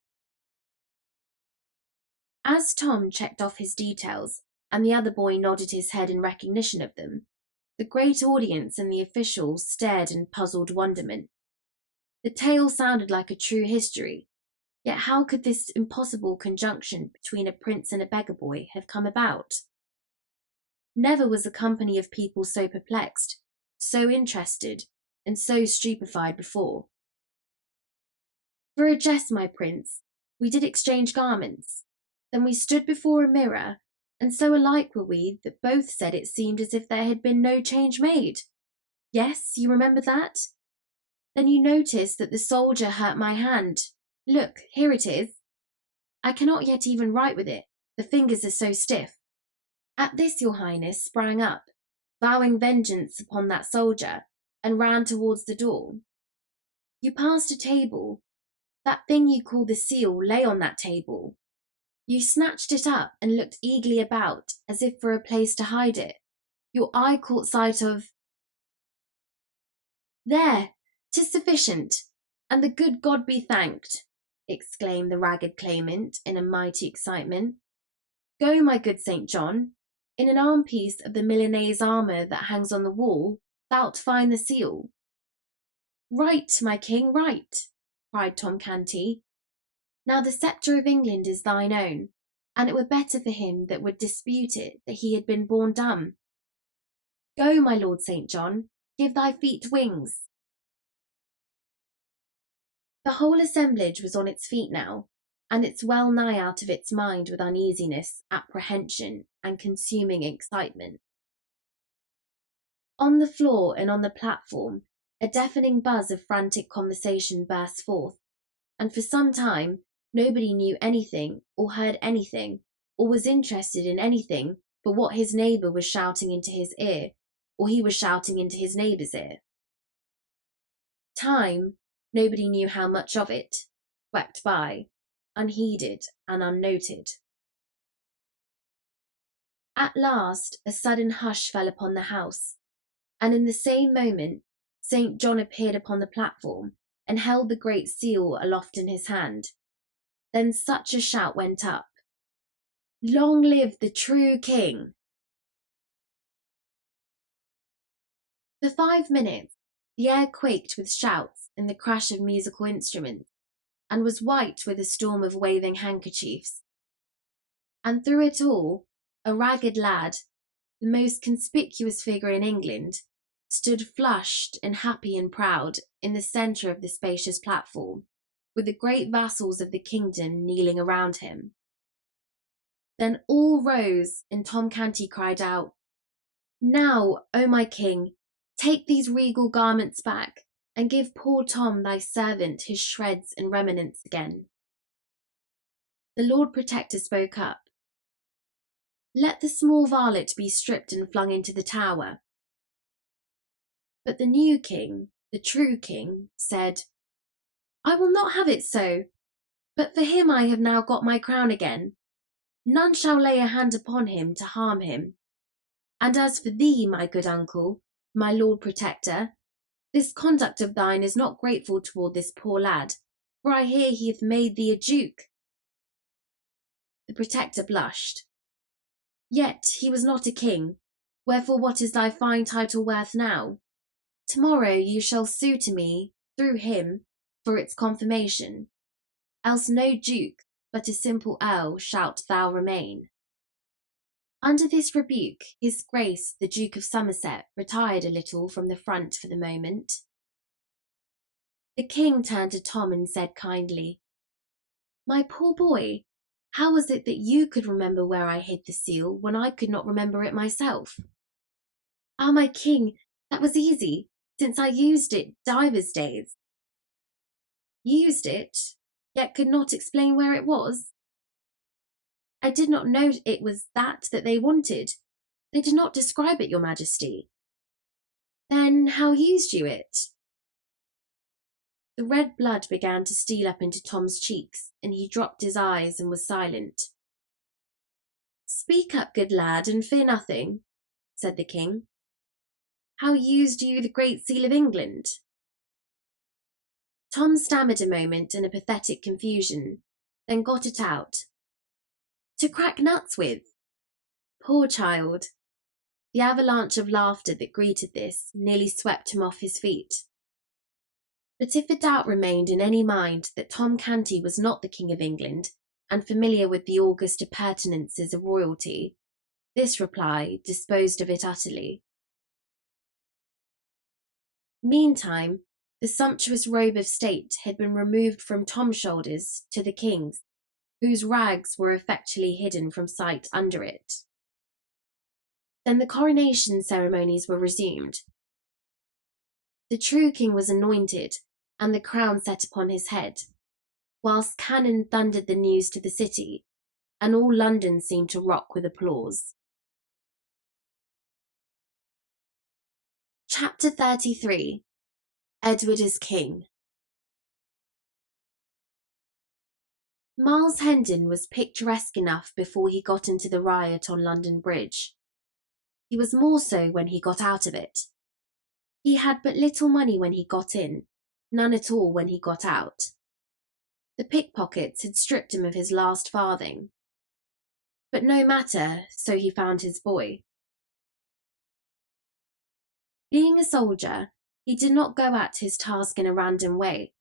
As Tom checked off his details, and the other boy nodded his head in recognition of them, the great audience and the officials stared in puzzled wonderment. The tale sounded like a true history, yet how could this impossible conjunction between a prince and a beggar boy have come about? Never was a company of people so perplexed, so interested, and so stupefied before. For a jest, my prince, we did exchange garments. Then we stood before a mirror, and so alike were we that both said it seemed as if there had been no change made. Yes, you remember that? Then you noticed that the soldier hurt my hand. Look, here it is. I cannot yet even write with it, the fingers are so stiff. At this your highness sprang up, vowing vengeance upon that soldier, and ran towards the door. You passed a table. That thing you call the seal lay on that table. You snatched it up and looked eagerly about, as if for a place to hide it. Your eye caught sight of— There, 'tis sufficient, and the good God be thanked, exclaimed the ragged claimant in a mighty excitement. Go, my good St. John, in an arm-piece of the Milanese armour that hangs on the wall, thou'lt find the seal. Right, my king, right, cried Tom Canty. Now the sceptre of England is thine own, and it were better for him that would dispute it that he had been born dumb. Go, my Lord St. John, give thy feet wings. The whole assemblage was on its feet now, and it's well nigh out of its mind with uneasiness, apprehension, and consuming excitement. On the floor and on the platform, a deafening buzz of frantic conversation burst forth, and for some time nobody knew anything, or heard anything, or was interested in anything but what his neighbour was shouting into his ear, or he was shouting into his neighbour's ear. Time, nobody knew how much of it, swept by, unheeded and unnoted. At last a sudden hush fell upon the house, and in the same moment St. John appeared upon the platform and held the great seal aloft in his hand. Then such a shout went up. Long live the true king! For 5 minutes the air quaked with shouts and the crash of musical instruments, and was white with a storm of waving handkerchiefs. And through it all, a ragged lad, the most conspicuous figure in England, stood flushed and happy and proud in the centre of the spacious platform, with the great vassals of the kingdom kneeling around him. Then all rose, and Tom Canty cried out, Now, O my king, take these regal garments back, and give poor Tom thy servant his shreds and remnants again. The Lord Protector spoke up. Let the small varlet be stripped and flung into the tower. But the new king, the true king, said, I will not have it so, but for him I have now got my crown again. None shall lay a hand upon him to harm him. And as for thee, my good uncle, my Lord Protector, this conduct of thine is not grateful toward this poor lad, for I hear he hath made thee a duke. The Protector blushed. Yet he was not a king, wherefore what is thy fine title worth now? Tomorrow you shall sue to me, through him, for its confirmation, else no duke, but a simple earl shalt thou remain. Under this rebuke, his Grace, the Duke of Somerset, retired a little from the front for the moment. The king turned to Tom and said kindly, My poor boy, how was it that you could remember where I hid the seal when I could not remember it myself? Ah, my king, that was easy, since I used it divers days. Used it? yet could not explain where it was. I did not know it was that they wanted. They did not describe it, your majesty. Then how used you it? The red blood began to steal up into Tom's cheeks, and he dropped his eyes and was silent. Speak up, good lad, and fear nothing, said the king. How used you the Great Seal of England? Tom stammered a moment in a pathetic confusion, then got it out. To crack nuts with. Poor child. The avalanche of laughter that greeted this nearly swept him off his feet. But if a doubt remained in any mind that Tom Canty was not the King of England and familiar with the august appurtenances of royalty, this reply disposed of it utterly. Meantime, the sumptuous robe of state had been removed from Tom's shoulders to the king's, whose rags were effectually hidden from sight under it. Then the coronation ceremonies were resumed. The true king was anointed, and the crown set upon his head, whilst cannon thundered the news to the city, and all London seemed to rock with applause. Chapter 33. Edward as King. Miles Hendon was picturesque enough before he got into the riot on London Bridge. He was more so when he got out of it. He had but little money when he got in, none at all when he got out. The pickpockets had stripped him of his last farthing. But no matter, so he found his boy. Being a soldier, he did not go at his task in a random way,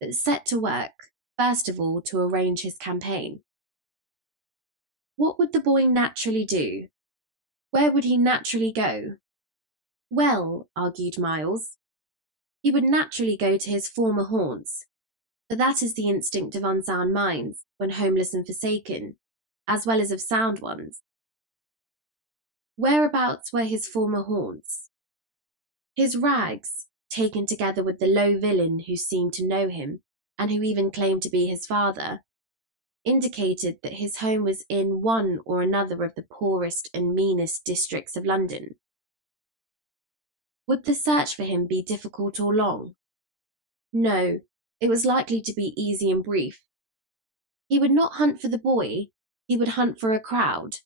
but set to work, first of all, to arrange his campaign. What would the boy naturally do? Where would he naturally go? Well, argued Miles, he would naturally go to his former haunts, for that is the instinct of unsound minds when homeless and forsaken, as well as of sound ones. Whereabouts were his former haunts? His rags, taken together with the low villain who seemed to know him, and who even claimed to be his father, indicated that his home was in one or another of the poorest and meanest districts of London. Would the search for him be difficult or long? No, it was likely to be easy and brief. He would not hunt for the boy, he would hunt for a crowd.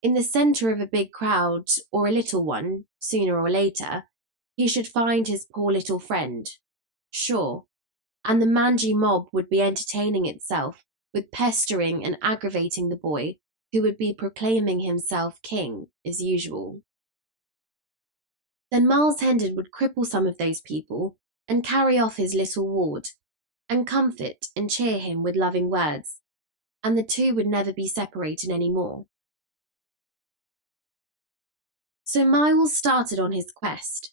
In the centre of a big crowd, or a little one, sooner or later, he should find his poor little friend. Sure, and the mangy mob would be entertaining itself with pestering and aggravating the boy, who would be proclaiming himself king, as usual. Then Miles Hendon would cripple some of those people and carry off his little ward, and comfort and cheer him with loving words, and the two would never be separated any more. So Miles started on his quest.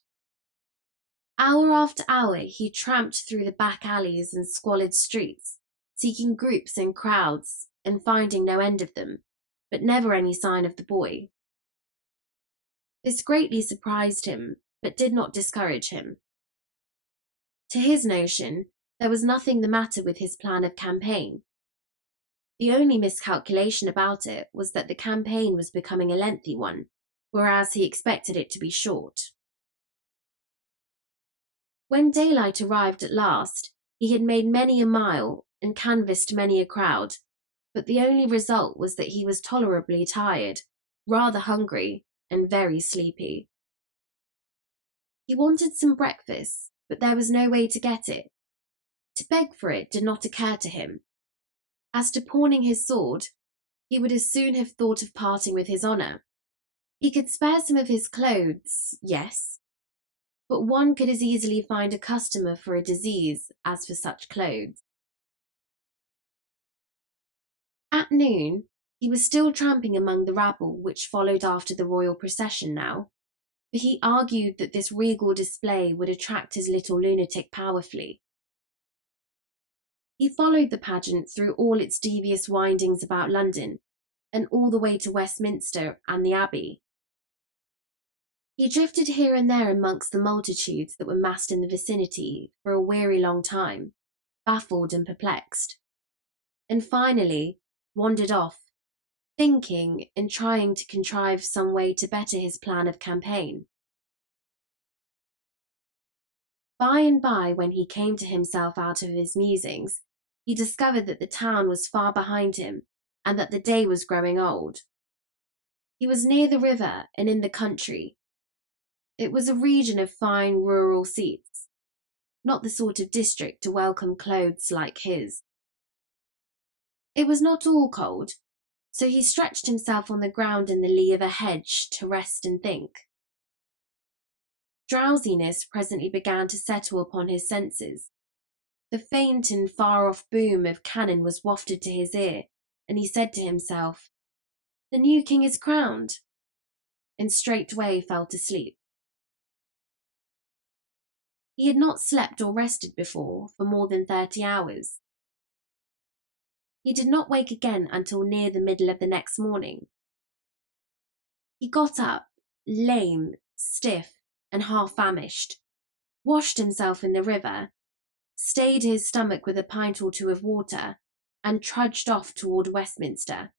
Hour after hour he tramped through the back alleys and squalid streets, seeking groups and crowds, and finding no end of them, but never any sign of the boy. This greatly surprised him, but did not discourage him. To his notion, there was nothing the matter with his plan of campaign. The only miscalculation about it was that the campaign was becoming a lengthy one, whereas he expected it to be short. When daylight arrived at last, he had made many a mile and canvassed many a crowd, but the only result was that he was tolerably tired, rather hungry, and very sleepy. He wanted some breakfast, but there was no way to get it. To beg for it did not occur to him. As to pawning his sword, he would as soon have thought of parting with his honour. He could spare some of his clothes, yes, but one could as easily find a customer for a disease as for such clothes. At noon, he was still tramping among the rabble which followed after the royal procession now, for he argued that this regal display would attract his little lunatic powerfully. He followed the pageant through all its devious windings about London, and all the way to Westminster and the Abbey. He drifted here and there amongst the multitudes that were massed in the vicinity for a weary long time, baffled and perplexed, and finally wandered off, thinking and trying to contrive some way to better his plan of campaign. By and by, when he came to himself out of his musings, he discovered that the town was far behind him and that the day was growing old. He was near the river and in the country. It was a region of fine rural seats, not the sort of district to welcome clothes like his. It was not all cold, so he stretched himself on the ground in the lee of a hedge to rest and think. Drowsiness presently began to settle upon his senses. The faint and far-off boom of cannon was wafted to his ear, and he said to himself, "The new king is crowned," and straightway fell to sleep. He had not slept or rested before for more than 30 hours. He did not wake again until near the middle of the next morning. He got up, lame, stiff, and half-famished, washed himself in the river, stayed his stomach with a pint or two of water, and trudged off toward Westminster,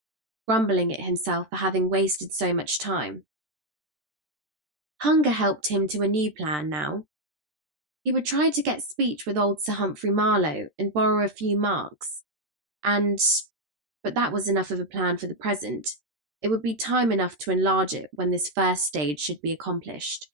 grumbling at himself for having wasted so much time. Hunger helped him to a new plan now. He would try to get speech with old Sir Humphrey Marlowe and borrow a few marks, but that was enough of a plan for the present. It would be time enough to enlarge it when this first stage should be accomplished.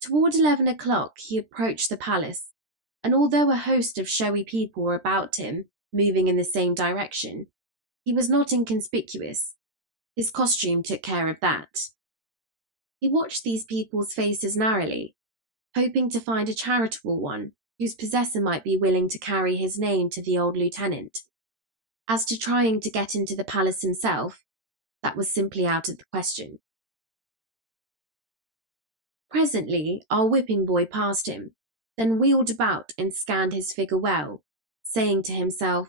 Toward 11 o'clock he approached the palace, and although a host of showy people were about him, moving in the same direction, he was not inconspicuous. His costume took care of that. He watched these people's faces narrowly, hoping to find a charitable one whose possessor might be willing to carry his name to the old lieutenant. As to trying to get into the palace himself, that was simply out of the question. Presently, our whipping boy passed him, then wheeled about and scanned his figure well, saying to himself,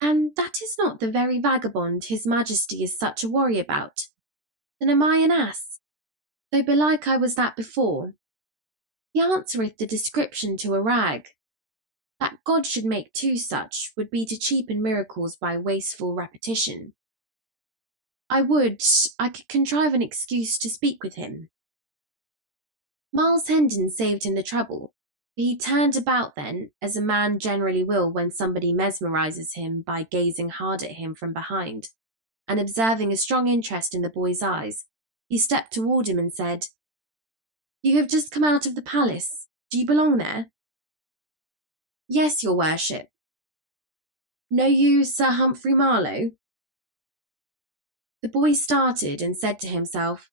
"And that is not the very vagabond his majesty is such a worry about. Then am I an ass? Though belike I was that before. He answereth the description to a rag. That God should make two such would be to cheapen miracles by wasteful repetition. I could contrive an excuse to speak with him." Miles Hendon saved him the trouble, for he turned about then, as a man generally will when somebody mesmerises him by gazing hard at him from behind, and observing a strong interest in the boy's eyes, he stepped toward him and said, "You have just come out of the palace. Do you belong there?" "Yes, your worship." "Know you Sir Humphrey Marlowe?" The boy started and said to himself,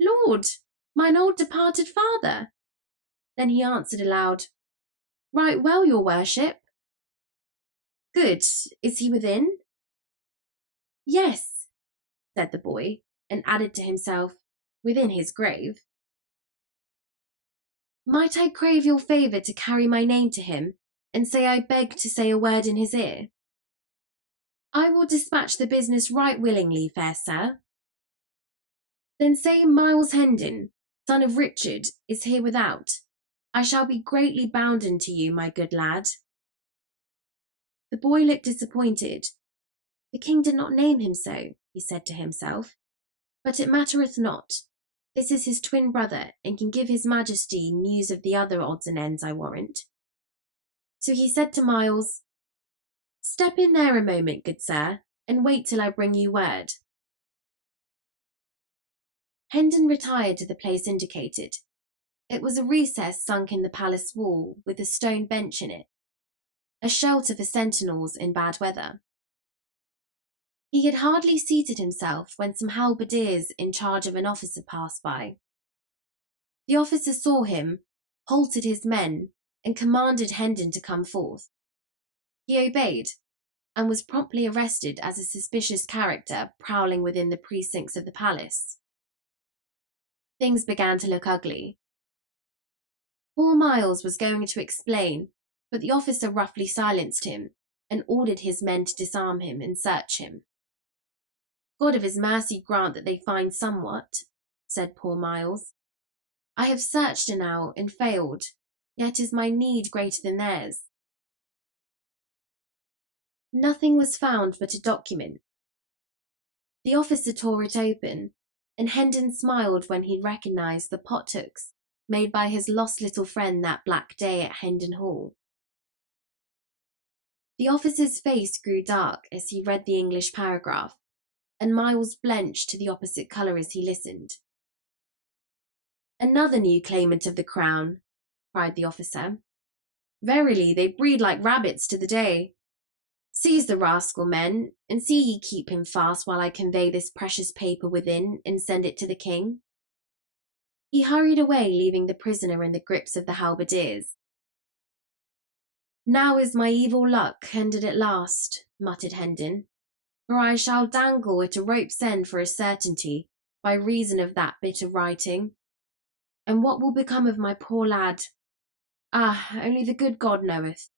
"Lord, mine old departed father." Then he answered aloud, "Right well, your worship." "Good. Is he within?" "Yes," said the boy, and added to himself, "within his grave." "Might I crave your favour to carry my name to him, and say I beg to say a word in his ear?" "I will dispatch the business right willingly, fair sir." "Then say Miles Hendon, son of Richard, is here without. I shall be greatly bounden to you, my good lad." The boy looked disappointed. The king did not name him so, he said to himself. But it mattereth not. This is his twin brother, and can give his majesty news of the other odds and ends, I warrant. So he said to Miles, "Step in there a moment, good sir, and wait till I bring you word." Hendon retired to the place indicated. It was a recess sunk in the palace wall, with a stone bench in it, a shelter for sentinels in bad weather. He had hardly seated himself when some halberdiers in charge of an officer passed by. The officer saw him, halted his men, and commanded Hendon to come forth. He obeyed, and was promptly arrested as a suspicious character prowling within the precincts of the palace. Things began to look ugly. Poor Miles was going to explain, but the officer roughly silenced him and ordered his men to disarm him and search him. "God of his mercy grant that they find somewhat," said poor Miles. "I have searched enow and failed. yet is my need greater than theirs. Nothing was found but a document. The officer tore it open, and Hendon smiled when he recognised the pothooks made by his lost little friend that black day at Hendon Hall. The officer's face grew dark as he read the English paragraph, and Miles blenched to the opposite colour as he listened. "Another new claimant of the crown," cried the officer. "Verily, they breed like rabbits to the day. Seize the rascal, men, and see ye keep him fast while I convey this precious paper within and send it to the king." He hurried away, leaving the prisoner in the grips of the halberdiers. "Now is my evil luck ended at last," muttered Hendon, "for I shall dangle at a rope's end for a certainty by reason of that bit of writing. And what will become of my poor lad? Ah, only the good God knoweth."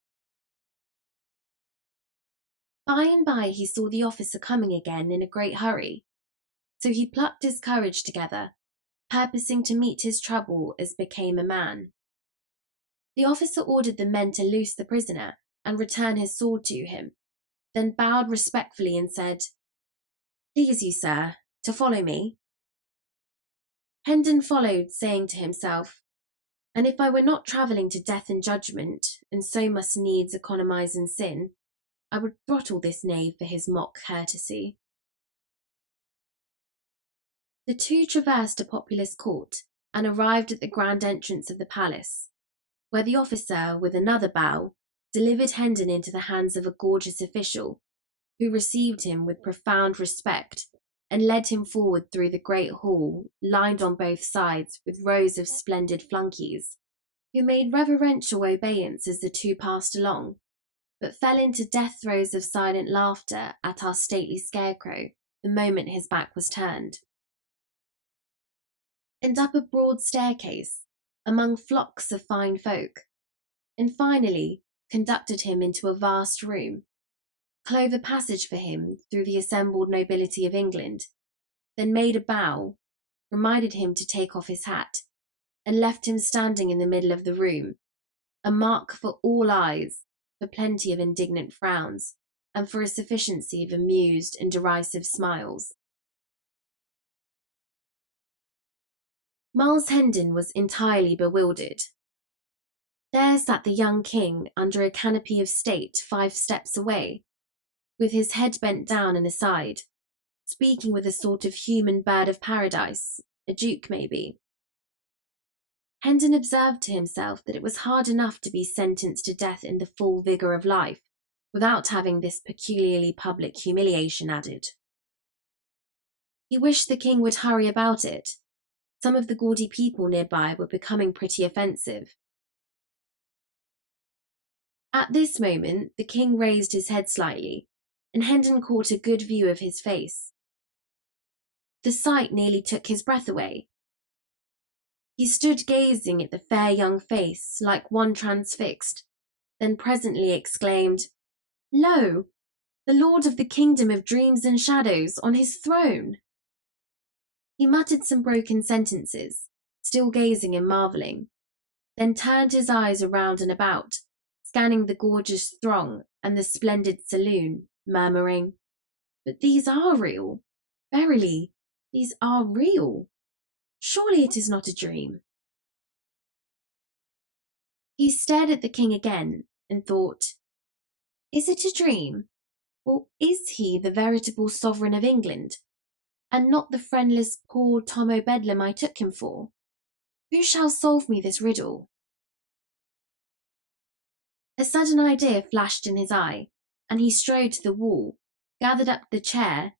By and by he saw the officer coming again in a great hurry, so he plucked his courage together, purposing to meet his trouble as became a man. The officer ordered the men to loose the prisoner and return his sword to him, then bowed respectfully and said, "Please you, sir, to follow me." Hendon followed, saying to himself, "And if I were not travelling to death and judgment, and so must needs economise in sin, I would throttle this knave for his mock courtesy." The two traversed a populous court and arrived at the grand entrance of the palace, where the officer, with another bow, delivered Hendon into the hands of a gorgeous official, who received him with profound respect and led him forward through the great hall, lined on both sides with rows of splendid flunkeys, who made reverential obeisance as the two passed along, but fell into death throes of silent laughter at our stately scarecrow the moment his back was turned. And up a broad staircase, among flocks of fine folk, and finally conducted him into a vast room, clove a passage for him through the assembled nobility of England, then made a bow, reminded him to take off his hat, and left him standing in the middle of the room, a mark for all eyes, for plenty of indignant frowns, and for a sufficiency of amused and derisive smiles. Miles Hendon was entirely bewildered. There sat the young king under a canopy of state 5 steps away, with his head bent down and aside, speaking with a sort of human bird of paradise, a duke maybe. Hendon observed to himself that it was hard enough to be sentenced to death in the full vigour of life, without having this peculiarly public humiliation added. He wished the king would hurry about it. Some of the gaudy people nearby were becoming pretty offensive. At this moment, the king raised his head slightly, and Hendon caught a good view of his face. The sight nearly took his breath away. He stood gazing at the fair young face like one transfixed, then presently exclaimed, "Lo, the lord of the kingdom of dreams and shadows on his throne!" He muttered some broken sentences, still gazing and marvelling, then turned his eyes around and about, scanning the gorgeous throng and the splendid saloon, murmuring, "But these are real. Verily, these are real. Surely it is not a dream." He stared at the king again and thought, "Is it a dream, or is he the veritable sovereign of England, and not the friendless poor Tom O'Bedlam I took him for? Who shall solve me this riddle?" A sudden idea flashed in his eye, and he strode to the wall, gathered up the chair,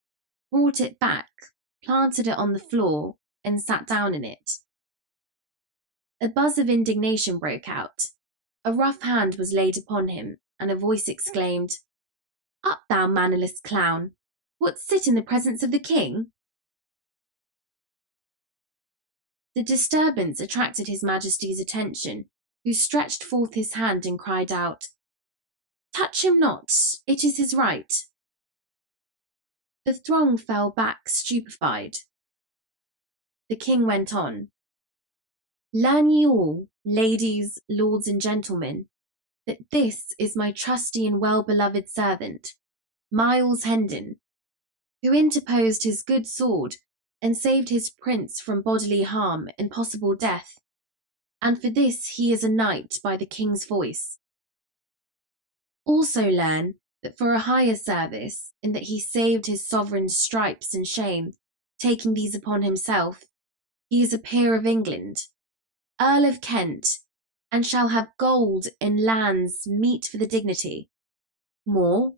brought it back, planted it on the floor, and sat down in it. A buzz of indignation broke out. A rough hand was laid upon him, and a voice exclaimed, "Up, thou mannerless clown! What, sit in the presence of the king?" The disturbance attracted his Majesty's attention, who stretched forth his hand and cried out, "Touch him not, it is his right." The throng fell back stupefied. The king went on, Learn ye all, ladies, lords, and gentlemen, that this is my trusty and well-beloved servant, Miles Hendon, who interposed his good sword and saved his prince from bodily harm and possible death, and for this he is a knight by the king's voice. Also learn that for a higher service, in that he saved his sovereign's stripes and shame, taking these upon himself, he is a peer of England, Earl of Kent, and shall have gold and lands meet for the dignity. More,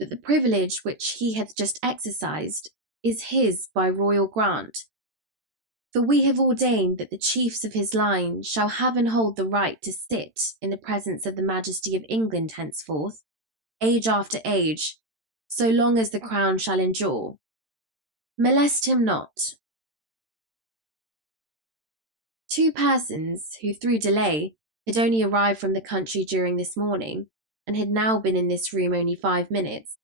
that the privilege which he hath just exercised is his by royal grant. For we have ordained that the chiefs of his line shall have and hold the right to sit in the presence of the majesty of England henceforth, age after age, so long as the crown shall endure. Molest him not. Two persons who, through delay, had only arrived from the country during this morning, and had now been in this room only 5 minutes,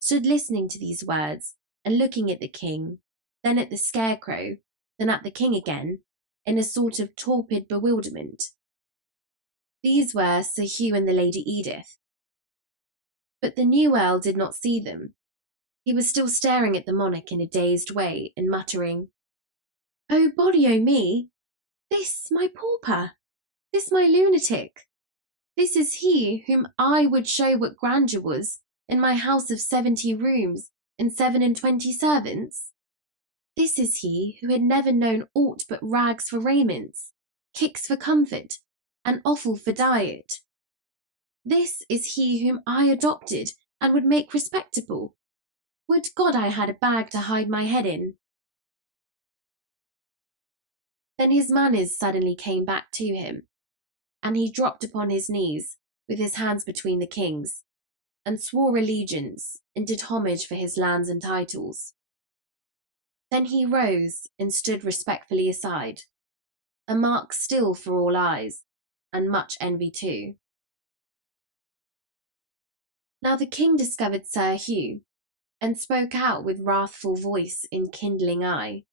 stood listening to these words, and looking at the king, then at the scarecrow, then at the king again, in a sort of torpid bewilderment. These were Sir Hugh and the Lady Edith. But the new earl did not see them. He was still staring at the monarch in a dazed way, and muttering, "Oh, body o' me! This my pauper! This my lunatic! This is he whom I would show what grandeur was in my house of 70 rooms and 27 servants! This is he who had never known aught but rags for raiments, kicks for comfort, and offal for diet. This is he whom I adopted and would make respectable. Would God I had a bag to hide my head in." Then his manners suddenly came back to him, and he dropped upon his knees, with his hands between the king's, and swore allegiance, and did homage for his lands and titles. Then he rose and stood respectfully aside, a mark still for all eyes, and much envy too. Now the king discovered Sir Hugh, and spoke out with wrathful voice and kindling eye.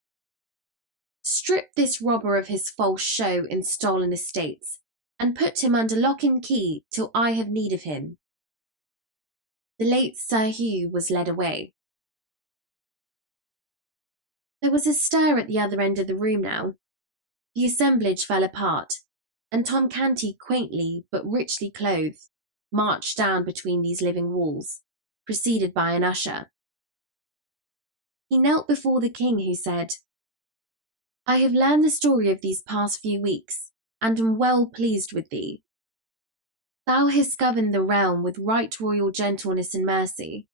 "Strip this robber of his false show and stolen estates, and put him under lock and key till I have need of him." The late Sir Hugh was led away. There was a stir at the other end of the room now. The assemblage fell apart, and Tom Canty, quaintly but richly clothed, marched down between these living walls, preceded by an usher. He knelt before the king, who said, "I have learned the story of these past few weeks, and am well pleased with thee. Thou hast governed the realm with right royal gentleness and mercy.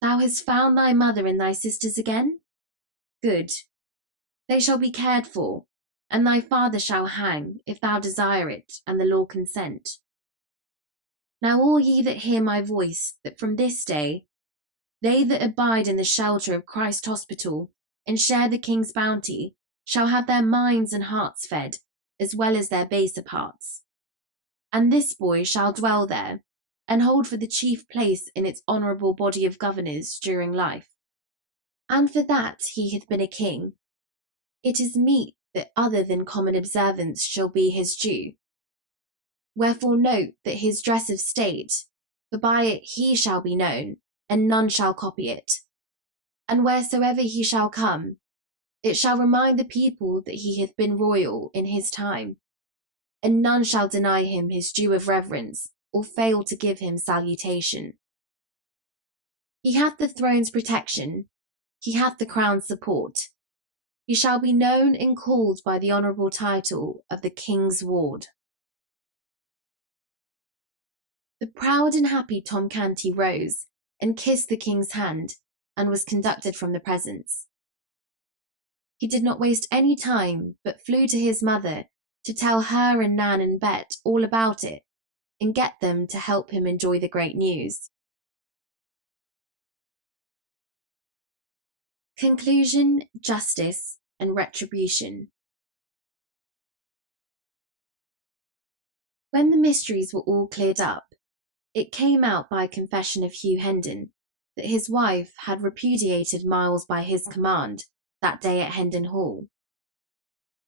Thou hast found thy mother and thy sisters again? Good. They shall be cared for, and thy father shall hang, if thou desire it, and the law consent. Now all ye that hear my voice, that from this day, they that abide in the shelter of Christ Hospital, and share the king's bounty, shall have their minds and hearts fed, as well as their baser parts. And this boy shall dwell there, and hold for the chief place in its honourable body of governors during life. And for that he hath been a king, it is meet that other than common observance shall be his due. Wherefore note that his dress of state, for by it he shall be known, and none shall copy it. And wheresoever he shall come, it shall remind the people that he hath been royal in his time, and none shall deny him his due of reverence, or fail to give him salutation. He hath the throne's protection, he hath the crown's support. He shall be known and called by the honourable title of the King's Ward." The proud and happy Tom Canty rose and kissed the king's hand, and was conducted from the presence. He did not waste any time, but flew to his mother to tell her and Nan and Bet all about it, and get them to help him enjoy the great news. Conclusion, justice, and retribution. When the mysteries were all cleared up, it came out by confession of Hugh Hendon that his wife had repudiated Miles by his command that day at Hendon Hall.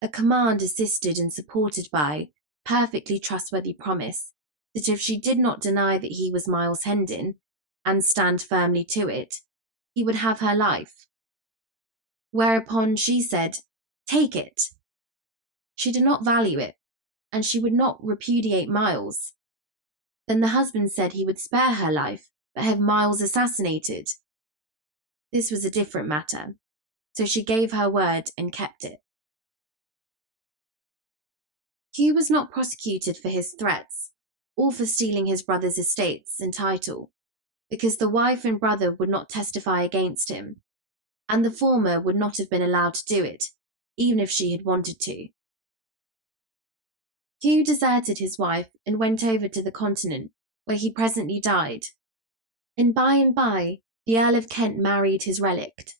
a command assisted and supported by perfectly trustworthy promise that if she did not deny that he was Miles Hendon and stand firmly to it, he would have her life. Whereupon she said, "Take it." She did not value it, and she would not repudiate Miles. Then the husband said he would spare her life, but have Miles assassinated. This was a different matter, so she gave her word and kept it. Hugh was not prosecuted for his threats, or for stealing his brother's estates and title, because the wife and brother would not testify against him, and the former would not have been allowed to do it, even if she had wanted to. Hugh deserted his wife and went over to the continent, where he presently died, and by, the Earl of Kent married his relict.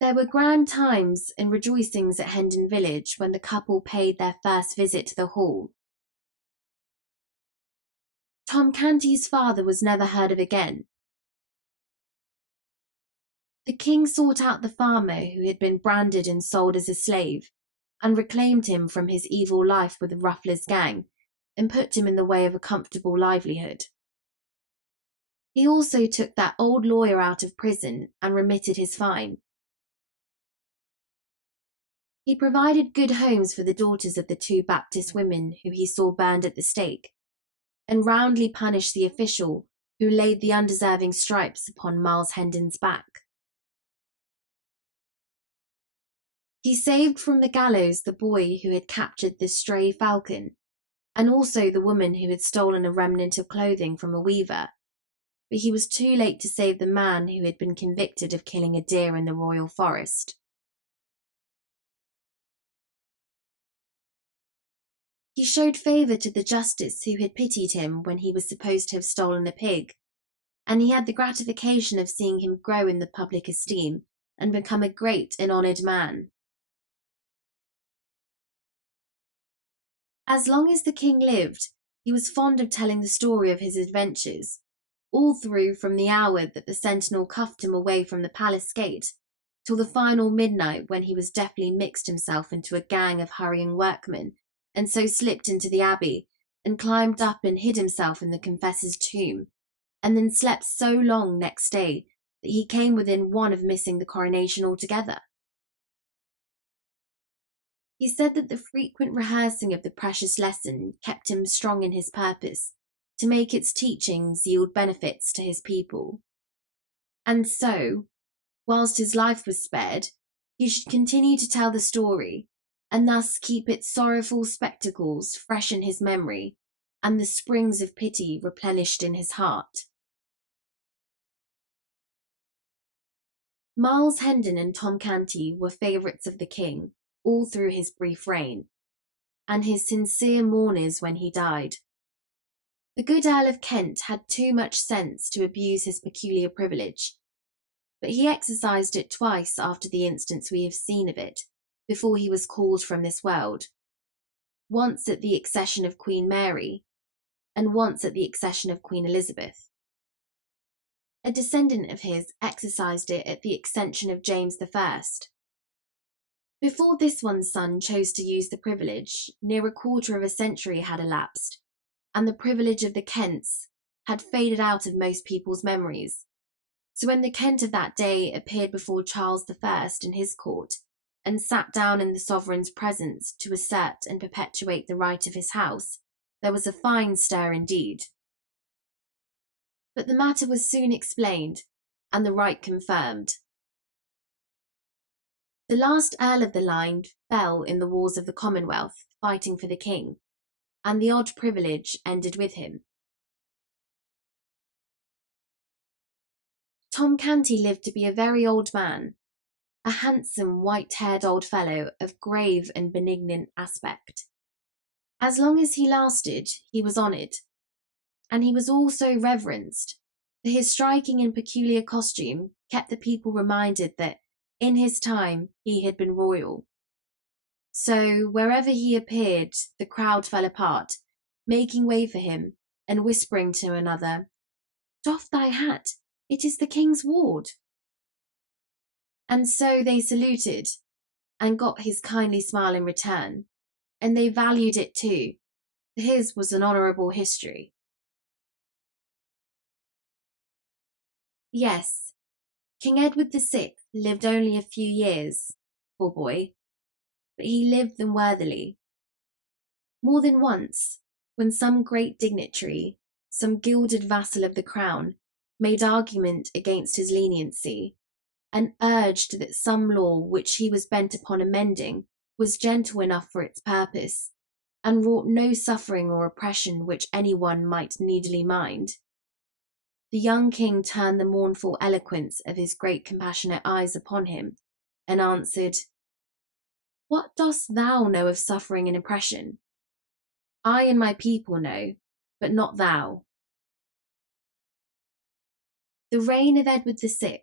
There were grand times and rejoicings at Hendon village when the couple paid their first visit to the hall. Tom Canty's father was never heard of again. The king sought out the farmer who had been branded and sold as a slave, and reclaimed him from his evil life with the Ruffler's gang, and put him in the way of a comfortable livelihood. He also took that old lawyer out of prison and remitted his fine. He provided good homes for the daughters of the 2 Baptist women who he saw burned at the stake, and roundly punished the official who laid the undeserving stripes upon Miles Hendon's back. He saved from the gallows the boy who had captured the stray falcon, and also the woman who had stolen a remnant of clothing from a weaver, but he was too late to save the man who had been convicted of killing a deer in the royal forest. He showed favour to the justice who had pitied him when he was supposed to have stolen a pig, and he had the gratification of seeing him grow in the public esteem and become a great and honoured man. As long as the king lived, he was fond of telling the story of his adventures, all through from the hour that the sentinel cuffed him away from the palace gate, till the final midnight when he was deftly mixed himself into a gang of hurrying workmen, and so slipped into the abbey, and climbed up and hid himself in the confessor's tomb, and then slept so long next day that he came within one of missing the coronation altogether. He said that the frequent rehearsing of the precious lesson kept him strong in his purpose to make its teachings yield benefits to his people. And so, whilst his life was spared, he should continue to tell the story, and thus keep its sorrowful spectacles fresh in his memory, and the springs of pity replenished in his heart. Miles Hendon and Tom Canty were favourites of the king all through his brief reign, and his sincere mourners when he died. The good Earl of Kent had too much sense to abuse his peculiar privilege, but he exercised it twice after the instance we have seen of it, before he was called from this world, once at the accession of Queen Mary, and once at the accession of Queen Elizabeth. A descendant of his exercised it at the accession of James I. Before this one's son chose to use the privilege, near a quarter of a century had elapsed, and the privilege of the Kents had faded out of most people's memories. So when the Kent of that day appeared before Charles I in his court, and sat down in the sovereign's presence to assert and perpetuate the right of his house, there was a fine stir indeed. But the matter was soon explained, and the right confirmed. The last Earl of the line fell in the wars of the Commonwealth, fighting for the king, and the odd privilege ended with him. Tom Canty lived to be a very old man, a handsome white-haired old fellow of grave and benignant aspect. As long as he lasted, he was honoured, and he was also reverenced, for his striking and peculiar costume kept the people reminded that in his time he had been royal. So wherever he appeared, the crowd fell apart, making way for him and whispering to another, "Doff thy hat, it is the king's ward." And so they saluted, and got his kindly smile in return, and they valued it too. His was an honourable history. Yes, King Edward VI lived only a few years, poor boy, but he lived them worthily. More than once, when some great dignitary, some gilded vassal of the crown, made argument against his leniency, and urged that some law which he was bent upon amending was gentle enough for its purpose, and wrought no suffering or oppression which any one might needily mind, the young king turned the mournful eloquence of his great compassionate eyes upon him, and answered, "What dost thou know of suffering and oppression? I and my people know, but not thou." The reign of Edward VI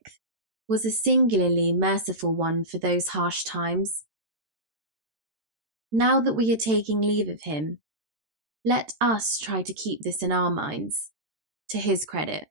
was a singularly merciful one for those harsh times. Now that we are taking leave of him, let us try to keep this in our minds, to his credit.